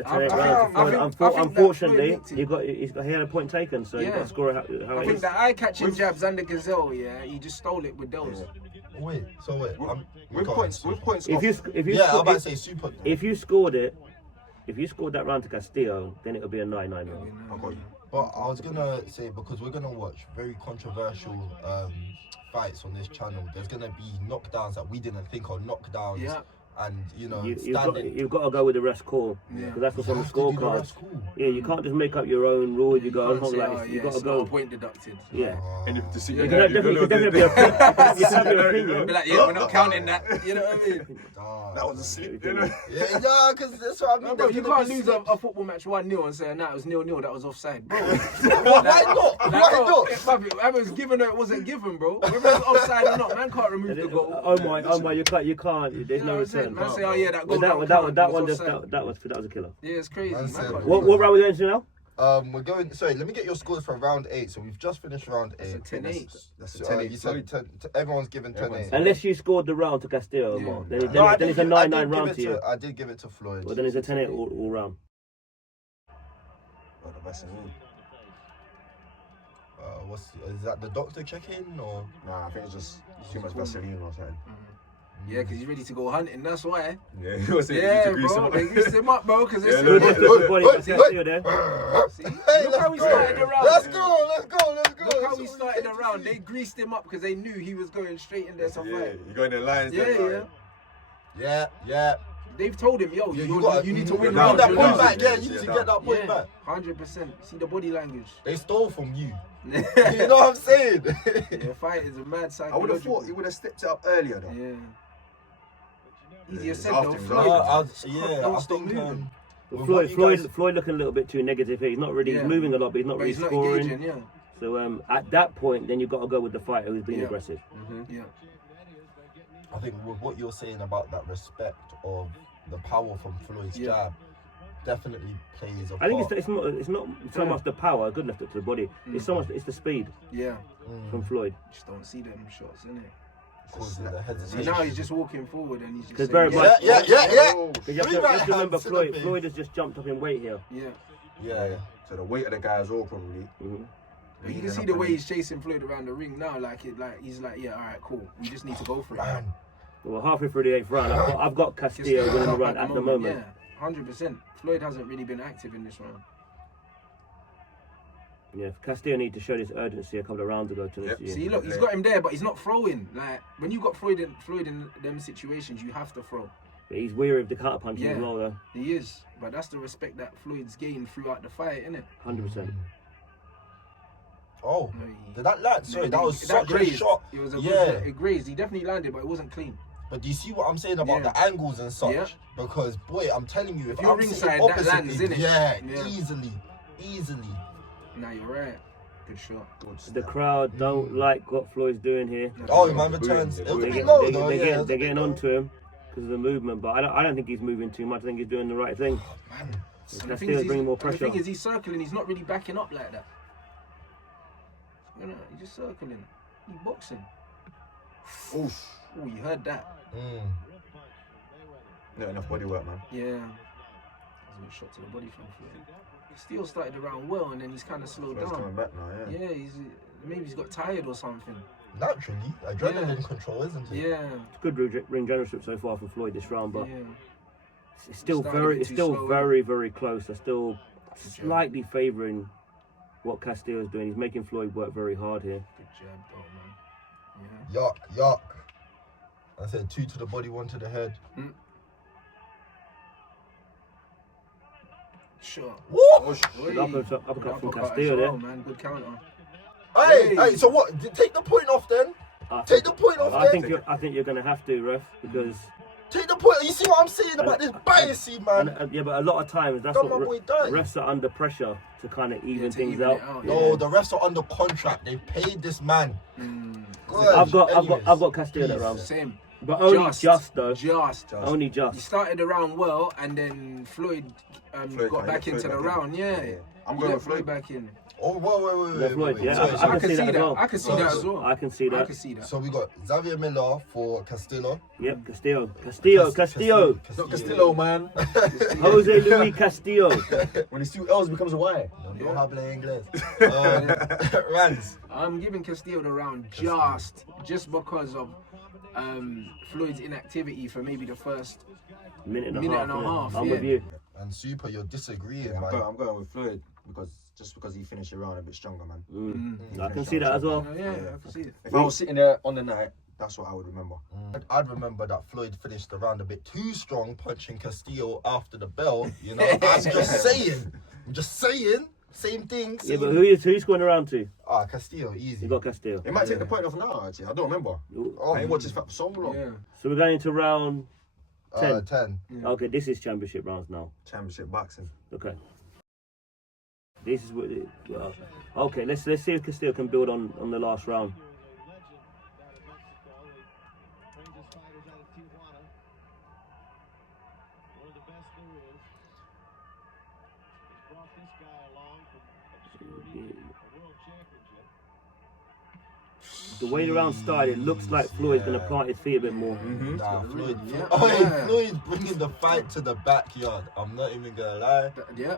A 10-8 I round. think that Unfortunately, Floyd he had a point taken, so you Yeah. got to score how I it think is. the eye-catching jabs under Gazelle, yeah, he just stole it with those. Wait, With points If off. you Yeah, I'm sco- about to say super. if you scored that round to Castillo, then it'll be a 9-9 round. I got you. But I was gonna say, because we're gonna watch very controversial fights on this channel. There's gonna be knockdowns that we didn't think are knockdowns, Yeah. and you know, You've standing. got to go with the rest call, Yeah. because that's what's You on the have to do the scorecards. rest call. Yeah, you can't just make up your own rules. You go, can't say, like, oh, you yeah, got to it's not go. a point deducted. Yeah. And if to see You can definitely be a you can have your opinion. Be like, yeah, we're not counting that. You know what I mean? that was a slip, you know. Yeah, because that's what I mean. No, bro, There's you gonna can't be lose a football match 1-0 and say, nah, it was 0-0, that was offside. Bro. Why not? Why not? It was given or it wasn't given, bro. Whether it's offside or not, man can't remove the goal. Oh my, you can't. There's You know no what I'm saying? return. Man say, oh yeah, that goal That don't count, that it one was just offside. that was a killer. Yeah, it's crazy. Man Man said- can't What remove round are we going to now? We're going. Sorry, let me get your scores for round 8. So we've just finished round 8. It's a 10-8. That's a So, 10 you said everyone's given 10-8. Unless you scored the round to Castillo, Yeah. Omar. No, Then it's a 9-9 round to you. I did give it to Floyd. Well, then it's a 10-8 all round. Oh, the best in me. Is that the doctor check-in or? Nah, I think it's just too much Vaseline or something. Yeah, because he's ready to go hunting, that's why. Yeah, he was saying Yeah, you need to grease him bro, up. they greased him up, bro, because Yeah, it's look, Good body, Castillo there. See? Hey, Look how he let's started the go. round. Let's go. Look how he started the round. They greased him up because they knew he was going straight in there to Yeah, fight. you got in the lines. Yeah, then, yeah. Yeah. They've told him, yo, You you need to win down, Need that rounds. you're point down. back. Yeah, you Yeah, need to down. get that point Yeah, back. 100%. See the body language. They stole from you. You know what I'm saying? Yeah, fight is a mad I would have psychological. thought he would have stepped it up earlier though. Yeah. Easier Yeah, said after though. him, Floyd, no, don't I stop think moving. with what you Floyd looking a little bit too negative here. He's not really. Yeah. He's moving a lot, but he's not But really he's not scoring. engaging, yeah. So at that point, then you've got to go with the fighter who's being Yeah. aggressive. Yeah. I think with what you're saying about that respect of the power from Floyd's jab definitely plays a part. I think it's not so much the power. Good left it to the body. It's so much it's the speed Yeah. from Floyd. Just don't see them shots, innit? Causing the So hesitation. now he's just walking forward and he's just Because saying, bear in mind, Yeah. because you have Three to right remember hands to the face. Floyd has just jumped up in weight here. Yeah. Yeah. So the weight of the guy as well probably. But you can see the way he's chasing Floyd around the ring now, he's like, yeah, all right, cool. We just need to go for it. Man. Well, halfway through the 8th round, I've got Castillo winning the round at the moment. Yeah, 100%. Floyd hasn't really been active in this round. Yeah, Castillo need to show this urgency a couple of rounds ago to Yep. this year. See, look, he's got him there, but he's not throwing. Like when you got Floyd in them situations, you have to throw. But he's weary of the counter punches Yeah. as well, though. He is, but that's the respect that Floyd's gained throughout the fight, innit? 100%. Oh, did that land? Sorry, that was such a grazed. shot. It was a Yeah. good, it grazed. He definitely landed, but it wasn't clean. But do you see what I'm saying about Yeah. the angles and such? Yeah. Because boy, I'm telling you, if you're I'm ringside, sitting that opposite lands, me, innit? yeah, Yeah. easily. Nah, you're right. Good shot. Good The stuff. crowd don't like what Floyd's doing here. Oh, man returns. It was a They bit get, low they, though. they Yeah, get, it was a they're bit getting low. onto him because of the movement, but I don't think he's moving too much. I think he's doing the right thing. And the thing Castillo's is, bringing more the pressure. thing is, he's circling. He's not really backing up like that. You know, he's just circling. He's boxing. Oof. Oh, you heard that? Mm. Not enough body work, man. Yeah. was a good shot to the body from Floyd. Castillo started the round well, and then he's kind of slowed Floyd's down. coming back now, yeah. Yeah, maybe he's got tired or something. Naturally, adrenaline control, isn't it? Yeah. It's good ring generalship so far from Floyd this round, but Yeah. it's still Started a bit it's too still slow, very, very close. They're still Good job. slightly favouring what Castillo's doing. He's making Floyd work very hard here. Good jab, though, man. Yeah. Yuck. I said 2 to the body, 1 to the head. Sure. Woo! Good uppercut from as Castillo well, there. man. Good counter. Hey, so what? Take the point off then. Take the point off then. I think you're gonna have to, ref, because Take the point. You see what I'm saying about this biasy, man? yeah, but a lot of times that's Done what my boy done. refs are under pressure to kind of even to things even out. it out, No, the refs are under contract. They paid this man. Good. I've Anyways. got Castillo that round, Same. but only just though. Just. Only He just. started the round well, and then Floyd got back into the round. Yeah. I'm He going let with Floyd. back in. Oh, wait. Floyd, yeah, Sorry, I sorry. can see that as well. I can see Oh, that so- as well. I can see that. I can see that. So we got Xavier Miller for Castillo. Yep, Castillo. Not Castillo, man. Jose Luis Castillo. When it's 2 L's, it becomes a Y. No habla inglés. Rans. I'm giving Castillo the round just because of Floyd's inactivity for maybe the first Minute and a Minute and a half. half, I'm yeah. with you. And Super, you're disagreeing, Yeah, man. I'm going with Floyd because he finished the round a bit stronger, man. I can see that as well. Yeah, I can see it. If I was sitting there on the night, that's what I would remember. I'd remember that Floyd finished the round a bit too strong, punching Castillo after the bell. You know, I'm just saying. Same thing. Yeah, but who's going around to? Castillo, easy. You got Castillo. It might take the point off now, actually. I don't remember. I ain't watched this for so long. Yeah. So we're going into round 10. 10. Okay, this is championship rounds now. Championship boxing. Okay. This is what. Okay, let's see if Castillo can build on the last round. The way the round started, it looks like Floyd's going to plant his feet a bit more. Nah, Floyd. Yeah. Floyd's bringing the fight to the backyard. I'm not even gonna lie. Yeah.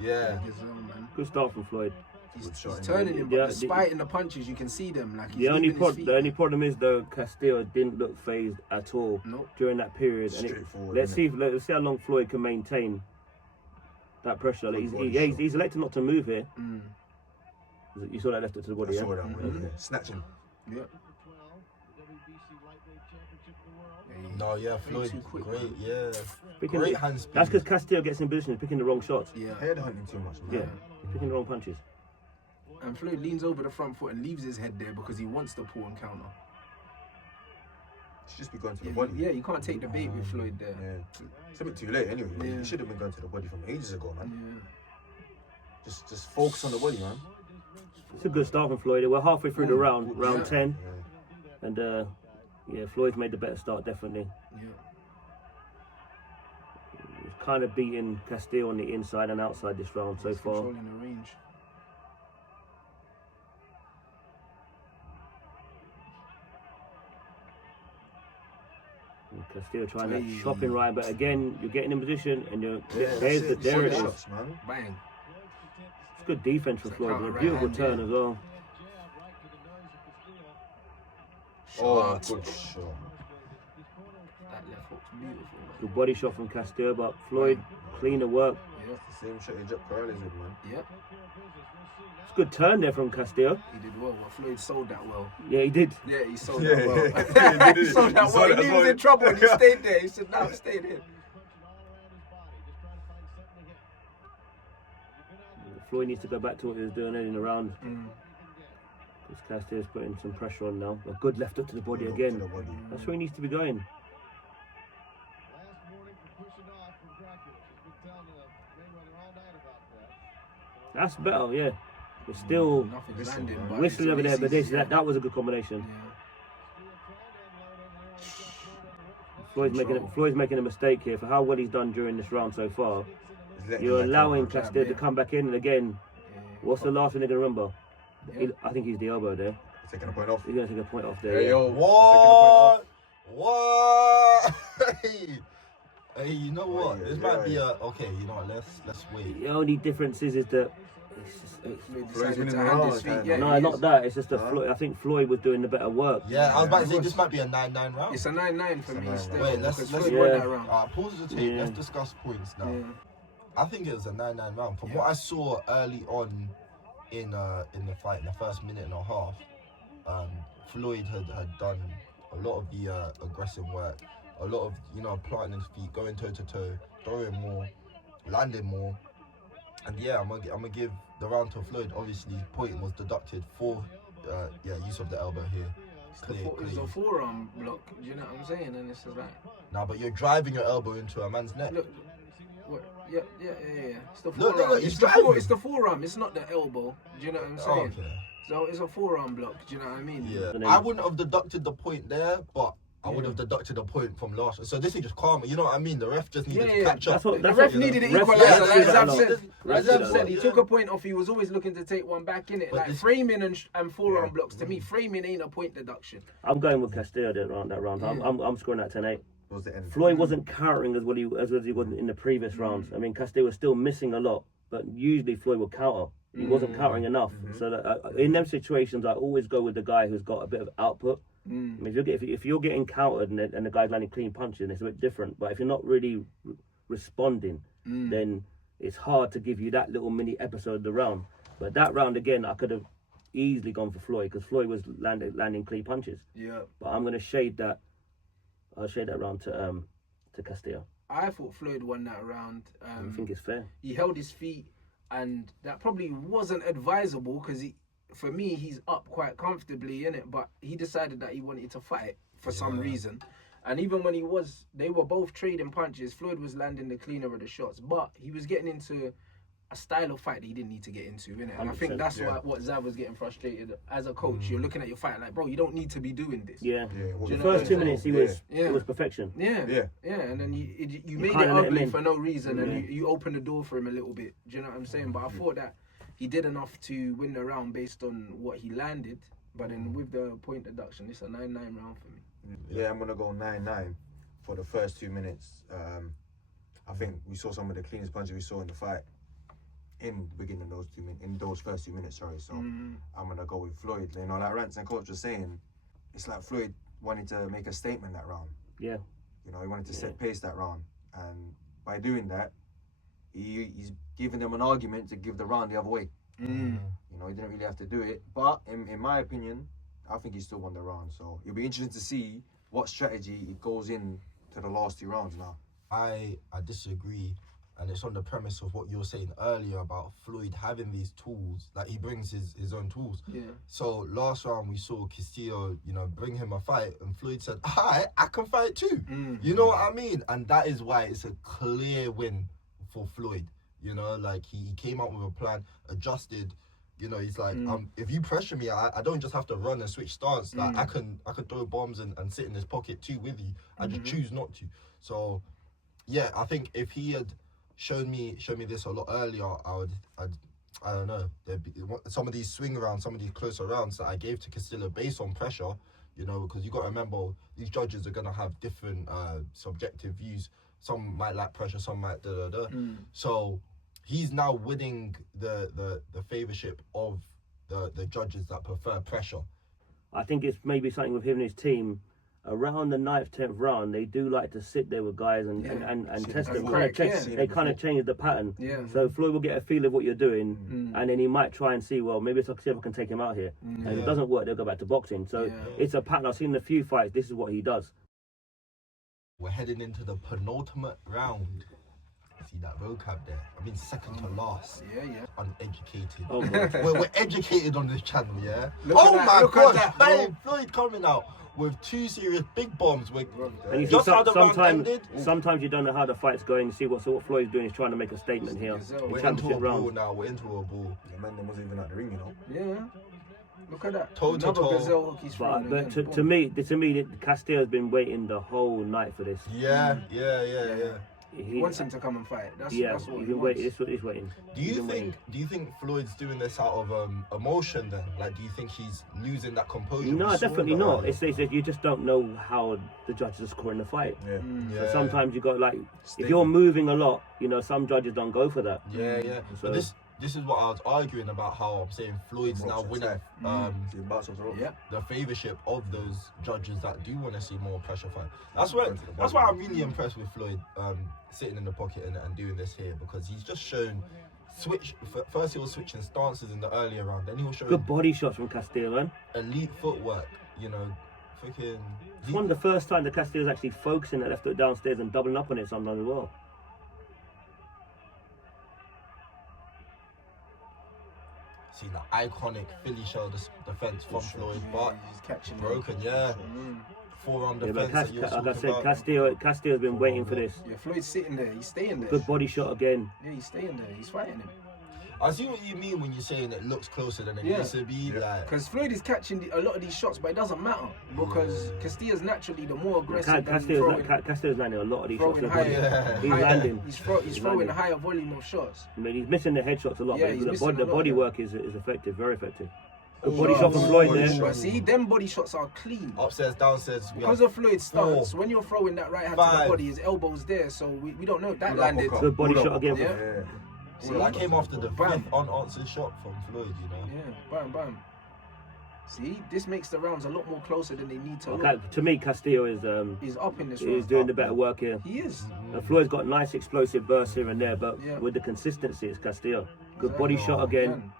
Yeah. Man. Good start from Floyd. He's turning him, but Yeah, despite in the punches, you can see them. Like he's The only moving his feet. the only problem is though Castillo didn't look phased at all Nope. during that period. And Straightforward, let's see how long Floyd can maintain that pressure. Like, he's elected not to move here. You saw that left it to the body, I yeah? saw that one. Yeah. Snatching. Yeah. No, yeah, Floyd, too quick, great, man. yeah. Picking Great the- hand speed. That's because Castillo gets in position, he's picking the wrong shots. Yeah. Head hunting too much, man. Yeah, he's picking the wrong punches. And Floyd leans over the front foot and leaves his head there because he wants to pull and counter. Should just be going to the body. Yeah, you can't take the bait with Floyd there. Yeah. It's a bit too late anyway. Yeah. You should have been going to the body from ages ago, man. Yeah. Just focus on the body, man. It's a good start from Floyd. We're halfway through the round 10. Yeah. And Floyd's made the better start, definitely. Yeah. He's kind of beating Castillo on the inside and outside this round so far. Controlling the range. Castillo trying that chopping right, but again, you're getting in position and there it is. Shots, man. Bang. It's good defense from Floyd. counter A right beautiful hand, turn yeah. as well. Oh, Shot. good shot. That left hook's beautiful. Good body shot from Castillo, but Floyd cleaner work. Yeah. It's the same shot he dropped Corrales with, man. Yep. It's a good turn there from Castillo. He did well. Floyd sold that well. Yeah, he did. Yeah, he sold Yeah, that well. yeah. He sold that He well. sold He that knew he was well. in trouble and he stayed there. He said, no, stay there. Floyd needs to go back to what he was doing early in the round. Because Castillo's putting some pressure on now. A good left up to the body Hook again. to the body. That's where he needs to be going. That's better, yeah. But still Nothing's landing. but whistling it's over there, but easy, that was a good combination. Yeah. Floyd's making a mistake here for how well he's done during this round so far. He's letting You're him allowing back up. Castillo to come back in, and again, what's the last thing they're going to remember? Yeah. I think he's the elbow there. He's taking a point off. He's going to take a point off Yeah, there. yo. What? What? Hey, you know Oh, what? yeah, This yeah, might be yeah. okay. You know what? Let's wait. The only difference is that it's Floyd Floyd's decided winning to the hand round, his feet. man. Yeah, no, he not is. that. It's just Huh? I think Floyd was doing the better work. Yeah, I was about to he say was. this might be a 9-9 round. It's a 9-9 for It's a me 9-9. still. Wait, let's- because let's- Floyd won yeah. that round. Pause the tape. Yeah. Let's discuss points now. Yeah. I think it was a 9-9 round. From what I saw early on in the fight, in the first minute and a half, Floyd had done a lot of the aggressive work, a lot of planting his feet, going toe to toe, throwing more, landing more, and yeah, I'm gonna give the round to Floyd. Obviously, point was deducted for use of the elbow here. It's a forearm block. Do you know what I'm saying? And it's just like, Nah, but you're driving your elbow into a man's neck. look, what? Yeah. It's the Look, forearm. he's it's, the driving. it's the forearm. It's not the elbow. Do you know what I'm saying? Oh, okay. So it's a forearm block. Do you know what I mean? Yeah, And then- I wouldn't have deducted the point there, but I would Yeah. have deducted the point from last. So this is just karma. You know what I mean? The ref just needed to Yeah. catch up. That's what- The that's ref what- needed an Refs equaliser. do Like that a Zav lot. said, Refs like do Zav that a said, lot. he took a point off. He was always looking to take one back in it. But Like this- framing and forearm blocks. To me, framing ain't a point deduction. I'm going with Castillo that round. Yeah. I'm scoring that 10-8. Was the end. Floyd wasn't countering as well he was in the previous rounds. I mean, Castillo was still missing a lot, but usually Floyd will counter. He wasn't countering enough. So that, in them situations, I always go with the guy who's got a bit of output. I mean, if you're getting countered and the guy's landing clean punches, it's a bit different. But if you're not really responding, then it's hard to give you that little mini episode of the round. But that round again, I could have easily gone for Floyd because Floyd was landing clean punches. Yeah. But I'm gonna shade that. I'll shade that round to Castillo. I thought Floyd won that round. I think it's fair. He held his feet, and that probably wasn't advisable because for me, he's up quite comfortably in it. But he decided that he wanted to fight for some reason, and even when they were both trading punches. Floyd was landing the cleaner of the shots, but he was getting into a style of fight that he didn't need to get into, innit? And I think 100%, that's yeah. what Zav was getting frustrated as a coach. You're looking at your fight like, bro, you don't need to be doing this. Yeah. Well, The you know first what 2 I'm minutes, saying? it was perfection. Yeah, and then you made it kinda let him ugly in. for no reason, Yeah. and you opened the door for him a little bit. Do you know what I'm saying? But I thought that he did enough to win the round based on what he landed. But then with the point deduction, it's a 9-9 round for me. Yeah, I'm gonna go 9-9 for the first 2 minutes. I think we saw some of the cleanest punches we saw in the fight in the beginning of those first 2 minutes. Sorry, so I'm gonna go with Floyd. You know, like Rance and Coach was saying, it's like Floyd wanted to make a statement that round. Yeah. You know, he wanted to set pace that round, and by doing that, he's giving them an argument to give the round the other way. You know, he didn't really have to do it, but in my opinion, I think he still won the round. So it'll be interesting to see what strategy it goes in to the last 2 rounds now. I disagree, and it's on the premise of what you were saying earlier about Floyd having these tools. Like, he brings his own tools. Yeah. So last round we saw Castillo, bring him a fight, and Floyd said, "I can fight too." You know what I mean? And that is why it's a clear win for Floyd. Like he came out with a plan, adjusted. He's like, if you pressure me, I don't just have to run and switch stance. Like I can throw bombs and sit in his pocket too with you. I just choose not to. So yeah, I think if he had shown me this a lot earlier, I don't know. There'd be some of these swing rounds, some of these closer rounds that I gave to Castillo based on pressure. Because you got to remember, these judges are gonna have different subjective views. Some might like pressure, some might da. So he's now winning the favorship of the judges that prefer pressure. I think it's maybe something with him and his team. Around the 9th, 10th round, they do like to sit there with guys and test them. They kind of change the pattern. Yeah. So Floyd will get a feel of what you're doing, and then he might try and see, well, maybe it's see if I can take him out here. And if it doesn't work, they'll go back to boxing. So it's a pattern. I've seen in a few fights. This is what he does. We're heading into the penultimate round. See that vocab there? I mean, second to last. Yeah. Uneducated. Oh, God. we're educated on this channel, yeah? Look at that, look at that, bro. Hey, Floyd coming out with 2 serious big bombs. And you see, Just how the round ended. sometimes you don't know how the fight's going. You see what Floyd's doing. He's trying to make a statement here. We're into a Championship ball round. now. We're into a ball. The man wasn't even at the ring, Yeah. Look at that. Toe to Another toe. gazelle hook he's throwing But again. to me, Castillo's been waiting the whole night for this. Yeah. He wants him to come and fight. That's what he been wants. waiting. That's what he's waiting. Do you think Floyd's doing this out of emotion then? Like, do you think he's losing that composure? No, We saw definitely that not. earlier. It's you just don't know how the judges are scoring the fight. Yeah. So sometimes you got if you're moving a lot, some judges don't go for that. Yeah. So, But this is what I was arguing about, how I'm saying Floyd's now winning the favourship of those judges that do want to see more pressure fight. That's why I'm really impressed with Floyd sitting in the pocket and doing this here, because he's just shown first he was switching stances in the earlier round, then he was showing good body shots from Castillo, man. elite footwork, freaking. It's one of the first time that Castillo's actually focusing that left foot downstairs and doubling up on it sometimes as well. See the iconic Philly shell defense from Floyd, but he's catching broken, forearm Yeah, defense. but like I said, Castillo's been waiting for this. Yeah, Floyd's sitting there. He's staying there. Good body shot again. Yeah, he's staying there. He's fighting him. I see what you mean when you're saying it looks closer than it used to be. Like, Because Floyd is catching a lot of these shots, but it doesn't matter because Castillo's naturally the more aggressive. Castillo's landing a lot of these shots. Throwing Good body. higher, He's landing. He's throwing landing. a higher volume of shots. I mean, he's missing the headshots a lot, Yeah, but he's the missing a lot, body yeah. work is effective, very effective. Good body shot from Floyd there. But see, them body shots are clean. upstairs, downstairs. Because of Floyd's stance, when you're throwing that right hand to the body, his elbow's there, so we don't know. That landed. Good body shot again. Yeah. So that came after the Bam. fifth unanswered shot from Floyd, Yeah, bam. See, this makes the rounds a lot more closer than they need to look. Okay, to me, Castillo is He's up in this he's round. doing the better work here. He is. Floyd's got nice explosive bursts here and there, but Yeah. with the consistency, it's Castillo. Good Exactly. body shot again.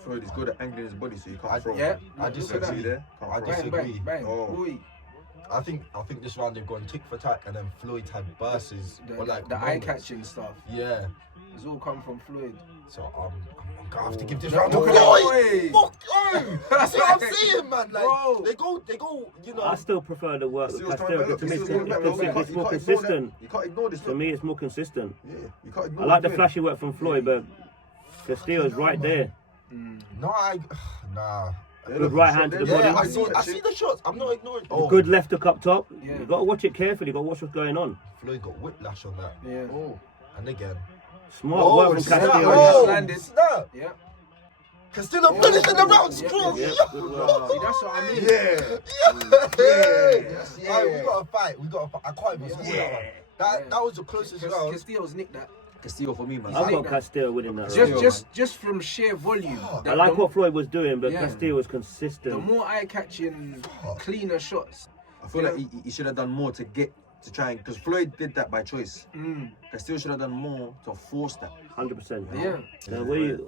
Floyd is good at angling his body, so you can't throw. Yeah. I Look at disagree that. there. I Can't throw. disagree. Bang, bang, bang. Oh. Oi. I think this round they've gone tick for tack, and then Floyd's had bursts, The or like the moments. eye-catching stuff. Yeah. It's all come from Floyd. So I'm gonna have to give this No, round to no Floyd. way. Fuck you! See what I'm saying, man? Like Bro. they go. I still prefer the work with Castillo's Castillo. trying To me, to- it's Castillo's more trying to- consistent. You can't ignore this. To me, it's more consistent. Yeah, you can't ignore I like the it. flashy work from Floyd, but Castillo's right there. No, nah. Good right hand to the Yeah, body. I see the shots. I'm not ignoring. Good left hook up top. Yeah. You got to watch it carefully. You got to watch what's going on. Floyd got whiplash on that. Yeah. And again. Smart work from snap. Castillo. Just landed. Snap. Yeah. Castillo finishing the round strong. Yeah, Yeah. good work. See, that's what I mean. Hey, we got to fight. I can't even score that one. That was the closest round. Castillo's nicked that. Castillo for me, man. I've got Castillo winning that round. Just from sheer volume. I like what Floyd was doing, but Yeah. Castillo was The consistent. more eye-catching, cleaner shots. I feel like he should have done more to try and, because Floyd did that by choice. Castillo should have done more to force that. 100%. Yeah.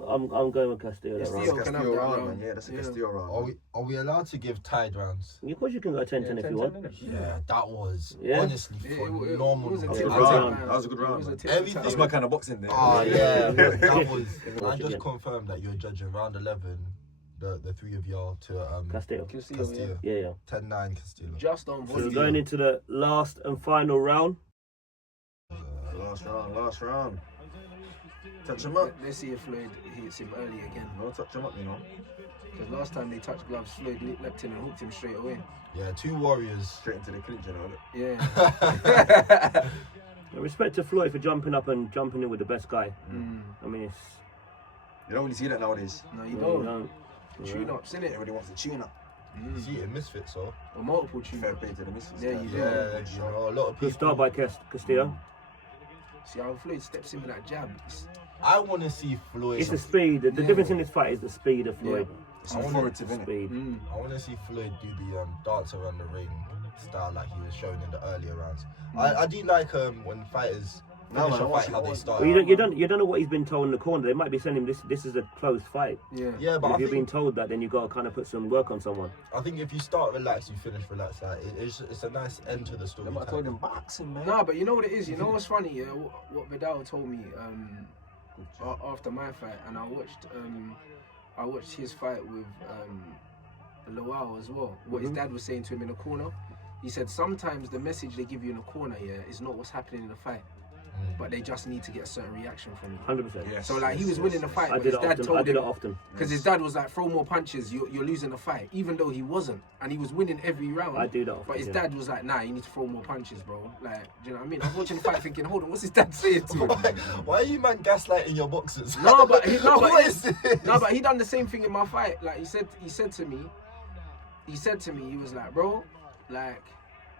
I'm going with Castillo. That Castillo. round. Can have Castillo that round, round. man. Yeah, that's a Yeah. Castillo round. Are we allowed to give tied rounds? Of course, you can go 10-10 if you want. Yeah, that was Yeah. honestly It phenomenal. was a That tip was for a tat, round. man. That was a good round, It was a man. tip for Everything- tat. That's my kind of boxing there. Oh yeah, that was. Yeah. I just confirmed that you're judging round 11, the three of y'all to Castillo. Castillo. Yeah. 10-9 Castillo. Just on So we're volume. going into the last and final round. Last round. Touch him up. Let's see if Floyd hits him early again. No, touch him up, you know. Because last time they touched gloves, Floyd leapt in and hooked him straight away. Yeah, two warriors. Straight into the clinch, you know. Yeah. Respect to Floyd for jumping up and jumping in with the best guy. I mean, it's You don't really see that nowadays. No, you you don't. know, Tune ups, innit? Everybody wants to tune up. You see it in Misfits, so. Or multiple tune Fair ups. play to the misfits. Yeah, guys. you do. Yeah, you know, a lot of good people. start by Castillo. See how Floyd steps in with that jab. I want to see Floyd. It's the speed. The Yeah. difference in this fight is the speed of Floyd. It's authoritative, innit? Speed. I want to see Floyd do the dance around the ring style like he was showing in the earlier rounds. I do like when fighters finish man, a I fight watch how it, they I start. Well, you don't know what he's been told in the corner. They might be saying him this is a close fight. Yeah. Yeah, but If I you've been think, told that, then you got to kind of put some work on someone. I think if you start relaxed, you finish relaxed. Like, it's a nice end to the story. I told him boxing, man. Nah, but you know what it is? You know what's funny? Yeah, what Vidal told me after my fight, and I watched his fight with Lowell as well. What his dad was saying to him in the corner. He said sometimes the message they give you in the corner, yeah, is not what's happening in the fight. but they just need to get a certain reaction from you. 100%. Yes, So like he was yes, winning the yes, fight, I but did his it dad often. I told did him it often. because his dad was like, throw more punches, you're losing the fight, even though he wasn't, and he was winning every round. I do that often, But his yeah. dad was like, nah, you need to throw more punches, bro. Like, do you know what I mean? I was watching the fight thinking, hold on, what's his dad saying to him? Why are you man gaslighting your boxers? No, but he done the same thing in my fight. Like he said to me, he was like, bro, like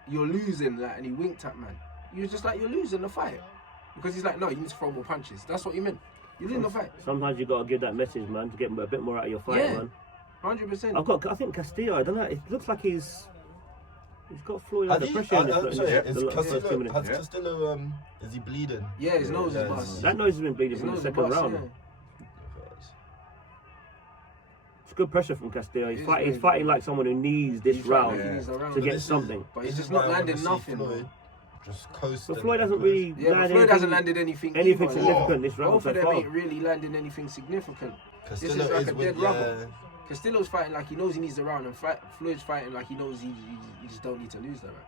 you're losing, like, and he winked at man. He was just like, you're losing the fight, because he's like, no, you need to throw more punches. That's what he meant. You're losing the fight. Sometimes you gotta give that message, man, to get a bit more out of your fight, Yeah. man. 100%. I think Castillo. I don't know. It looks like he's got Floyd under pressure in this. Sorry, in is the first 2 Castillo, minutes. has Castillo, is he bleeding? Yeah, his nose is Yeah, bust. That nose has been bleeding His from the nose is second bust, round. yeah. It's good pressure from Castillo. It He's is fighting like someone who needs this He's round fighting like he needs the round. to But get this is- something. But he's This just is why not I wanna landing see nothing, Floyd bro. just coast. But Floyd hasn't really Yeah, but landed Floyd hasn't anything- landed anything anything either. significant this round Both so of them far. ain't really landing anything significant. Castillo This is like is a with dead rubber. Castillo's fighting like he knows he needs the round, and Floyd's fighting like he knows he just don't need to lose the round.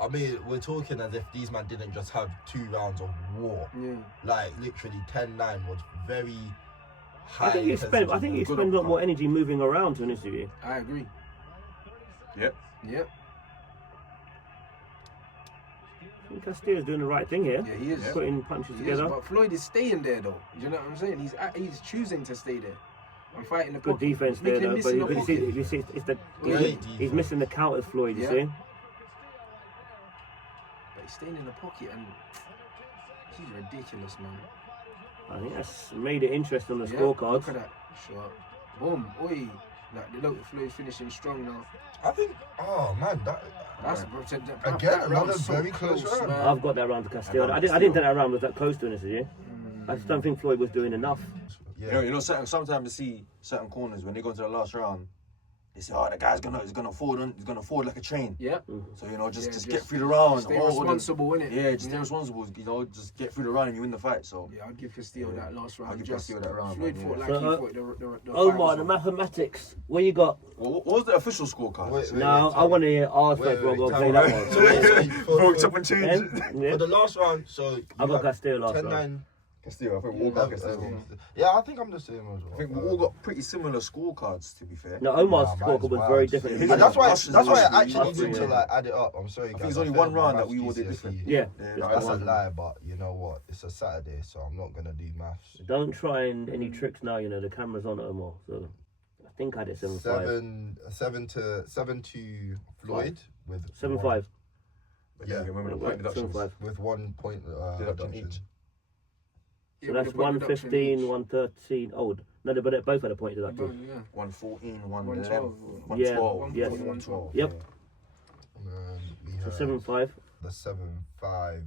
I mean, we're talking as if these men didn't just have 2 rounds of war. Yeah. Like literally 10-9 was very high. I think he spent a lot more energy moving around, to be honest with you. I agree. Yep. Yep. I think Castillo's doing the right thing here. Yeah, he is. Putting punches He is, together. but Floyd is staying there though. You know what I'm saying? He's choosing to stay there. I'm fighting the Good pocket. defense He's there, making him though. miss But in you the can see, pocket. you see, it's the Great he's defense. missing the counters, Floyd. You Yeah. see? But he's staying in the pocket, and he's ridiculous, man. I think that's made it interesting on the Yeah, scorecards. Look at that shot. Boom. Oi. Like, look, Floyd finishing strong now. I think. Oh man, That's again another very close round. man. I've got that round to Castillo. I didn't think that round was that close, to be honest with you. I just don't think Floyd was doing enough. Yeah. You know, sometimes you see certain corners when they go to the last round, they say, "Oh, the guy's gonna forward like a train." Yeah. So you know, just Yeah, get through the round. Stay or responsible, innit? Yeah, just stay responsible. You know, just get through the round and you win the fight. So Yeah, I'd give Castillo that last round. I'll give Just Castillo that round, Floyd man, fought yeah. like So, he thought the fight Omar, was the on. mathematics. What you got? what was the official scorecard? Wait, No, I want to hear ours first, bro. Go play that one. So wait, Broke up and changed. Yeah. for the last round, so I got Castillo last 10-9. round. Castillo, I think we all got Castillo. Yeah, I think I'm the same as well. I think we all got pretty similar scorecards, to be fair. No, Omar's Nah, scorecard mine's was wild. very different. Yeah, And that's why Us is I us, actually us, need to yeah. like add it up. I'm sorry, I guys. think it's only failed one my round that maths we all did GCSE. different. Yeah. That's a lie, but you know what? It's a Saturday, so I'm not gonna do maths. Don't try any tricks now. You know the camera's on Omar, so I think I did 7-5. 7 to Floyd with 7-5. But Yeah. remember the point deductions. 7-5. with 1 point Deduction deduction. each. So that's 115, 113. Oh, no, but they both had a point deduction. Yeah. 114, 112. 112. Yeah, 112. Yep. And then we So have 7-5. the 7-5.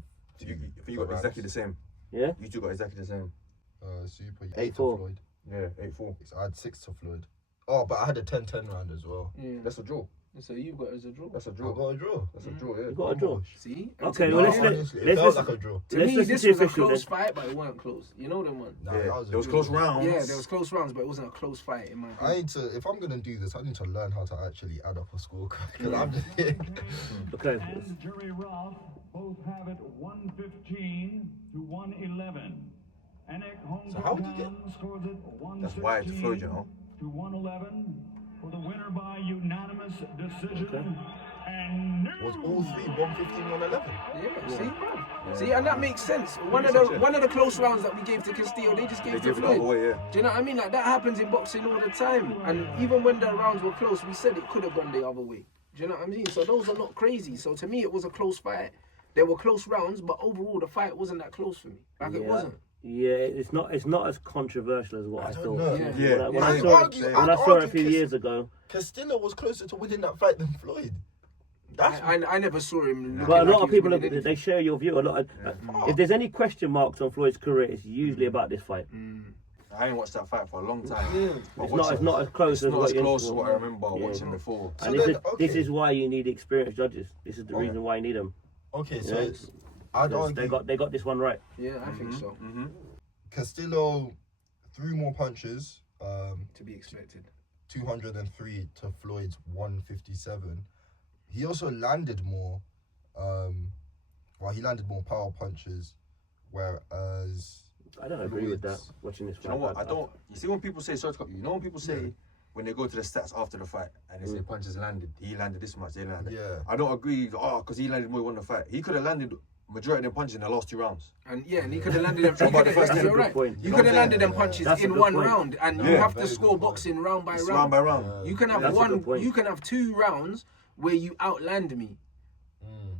You got exactly the same. Yeah. You two got exactly the same. Super 8 to 8-4. Floyd. Yeah, 8-4. I had 6 to Floyd. Oh, but I had a 10-10 round as well. Yeah. That's a draw. So you've got it as a draw. That's a I draw. got a draw. That's a draw, yeah. You got a draw. See? And Okay, to well, me- Honestly, it let's felt listen- like a draw. To Let's me, listen this to was a official close then. fight, but it weren't close. You know them one. Nah, Yeah, that was a there was draw. close rounds. Yeah, there was close rounds, but it wasn't a close fight in my I opinion. need to, if I'm gonna do this, I need to learn how to actually add up a scorecard. Because I'm just Okay. And Jury Ralph both have it 115 to 111. Anek So how did you Hongkong scores it 116 That's wide to Floyd, you know. to 111 for the winner by unanimous decision. And was all three 115, 111. Yeah, see? See, and that makes sense. One of the close rounds that we gave to Castillo, they just They gave to give it all Floyd. away, yeah. Do you know what I mean? Like that happens in boxing all the time. And even when the rounds were close, we said it could have gone the other way. Do you know what I mean? So those are not crazy. So to me, it was a close fight. There were close rounds, but overall, the fight wasn't that close for me. Like it wasn't. Yeah, it's not as controversial as what I thought. know. Yeah. When I'd I saw argue- it, I'd when I saw it a argue few years ago, Castillo was closer to winning that fight than Floyd. That's I never saw him. but a looking lot like of he was people winning anything. they share your view. If there's any question marks on Floyd's career, it's usually about this fight. I ain't watched that fight for a long time. But It's not as close It's as not what as you close as what I remember Yeah. watching before. So And this then, is okay. why you need experienced judges. This is the reason why you need them. okay. So Yeah. it's, I'd argue They got this one right. Yeah, I think so. Castillo threw more punches. To be expected. 203 to Floyd's 157. He also landed more. He landed more power punches whereas I don't agree with that. Floyd's- Watching this You fight, know what? I don't. You see when people say search copy. You know when people say when they go to the stats after the fight and they say punches landed. He landed this much. They landed. Yeah. I don't agree. Oh, because he landed more, he won the fight. He could have landed majority of the punches in the last 2 rounds. And he could have landed them. So about the first You're good right. point. You know could what have I'm landed saying? them punches That's a in good one point. round, and you Yeah. have to Very score good point. boxing round by It's round. round by round. You can have That's a good point. You can have 2 rounds where you outland me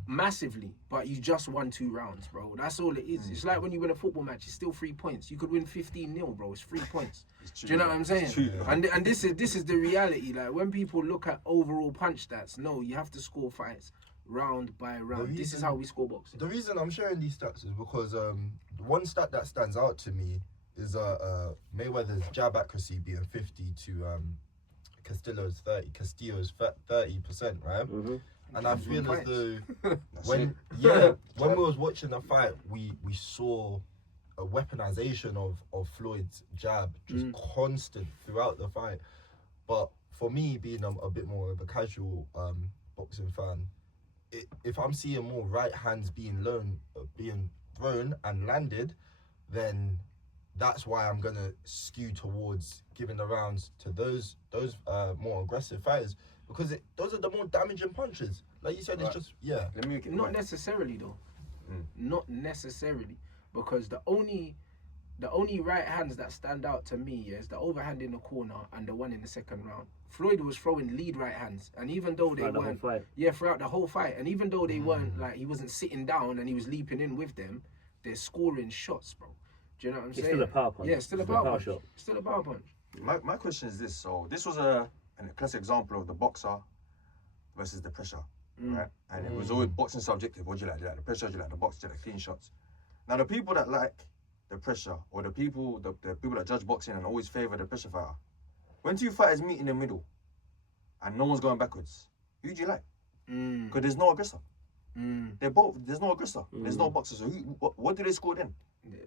massively, but you just won 2 rounds, bro. That's all it is. It's like when you win a football match, it's still 3 points. You could win 15-0, bro. It's 3 points. true, Do you know what I'm it's saying? true. And this is the reality. Like when people look at overall punch stats, no, you have to score fights round by round. This is how we score boxing. The reason I'm sharing these stats is because one stat that stands out to me is Mayweather's jab accuracy being 50 to Castillo's 30. Castillo's 30%, right? And I feel as though when we was watching the fight, we saw a weaponization of Floyd's jab, just constant throughout the fight. But for me, being a bit more of a casual boxing fan, if I'm seeing more right hands being thrown and landed, then that's why I'm gonna skew towards giving the rounds to those more aggressive fighters, because those are the more damaging punches. Like you said, it's just Let me make it Not right. necessarily though. Not necessarily, because the only right hands that stand out to me is the overhand in the corner and the one in the second round. Floyd was throwing lead right hands, and even though they Throughout the whole weren't, fight. throughout the whole fight, and even though they weren't like he wasn't sitting down and he was leaping in with them, they're scoring shots, bro. Do you know what I'm It's saying? still a power punch. Yeah, it's still a It's a power power punch. shot. Still a power punch. My question is this. So this was a classic example of the boxer versus the pressure, right? And it was always boxing subjective. What do you like? Do you like the pressure? Do you like the box? Do you like the clean shots? Now the people that like the pressure, or the people that judge boxing and always favor the pressure fighter, when 2 fighters meet in the middle and no one's going backwards, who do you like? Because there's no aggressor. There's no aggressor. There's no boxer. So what do they score then?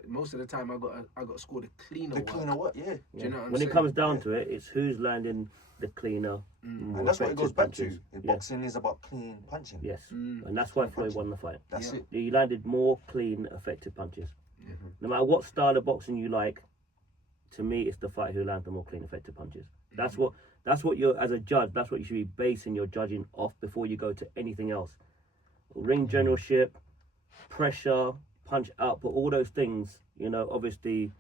Most of the time, I got scored a cleaner. The work. cleaner what? Yeah. Do you know what I'm When saying? it comes down to it, it's who's landing the cleaner. more And that's what it goes effective back punches. to. Boxing is about clean punching. Yes, and that's why Floyd won the fight. That's it. He landed more clean, effective punches. No matter what style of boxing you like, to me, it's the fight who lands the more clean, effective punches. That's what you're, as a judge, that's what you should be basing your judging off before you go to anything else. Ring generalship, pressure, punch output, all those things, obviously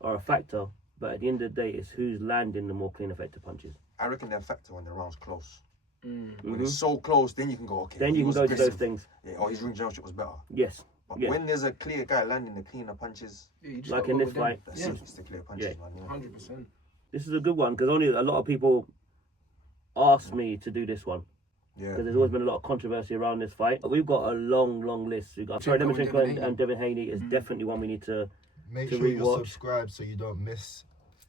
are a factor. But at the end of the day, it's who's landing the more clean, effective punches. I reckon they're a factor when the round's close. When it's so close, then you can go, okay. Then he you can was go to those aggressive. things. Yeah, or his ring generalship was better. Yes. But Yeah. when there's a clear guy landing the cleaner punches, You just Like gotta in go this with them. fight. that's Yeah, it. It's the clear punches, man. Yeah. 100%. This is a good one because only a lot of people ask me to do this one. Yeah. Because there's always been a lot of controversy around this fight. We've got a long list. We've got Lomachenko and Devin Haney is definitely one we need to make to sure you're rewatch. subscribed so you don't miss.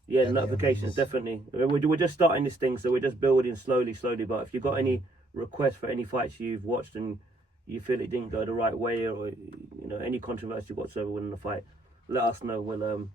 Yeah, Any notifications, of these. definitely. We're just starting this thing, so we're just building slowly. But if you've got any requests for any fights you've watched and you feel it didn't go the right way, or any controversy whatsoever within the fight, let us know. We'll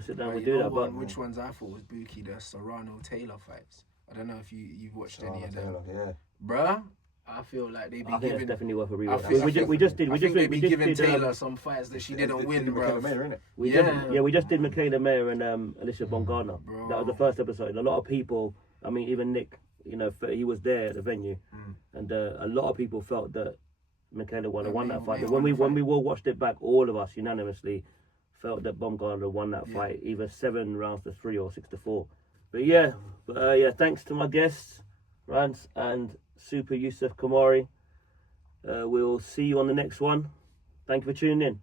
sit down. Right, We'll you do know that. what, But which ones I thought was bookie, the Serrano-Taylor fights. I don't know if you've watched any of them. Taylor, yeah. Bruh, I feel like they be I think giving... it's definitely worth a I rewatch. think- We just did. I think they be giving Taylor some fights that she didn't win, Michaela bruv. Mayer, innit? We just did Michaela Mayer and Alicia Bongana. Bro. That was the first episode. A lot of people, I mean, even Nick, he was there at the venue, and a lot of people felt that Michaela won that fight. But when we all watched it back, all of us unanimously felt that Bongana won that fight, either 7 rounds to 3 or 6 to 4. But yeah, thanks to my guests, Rance and Super Yusuf Kamari. We'll see you on the next one. Thank you for tuning in.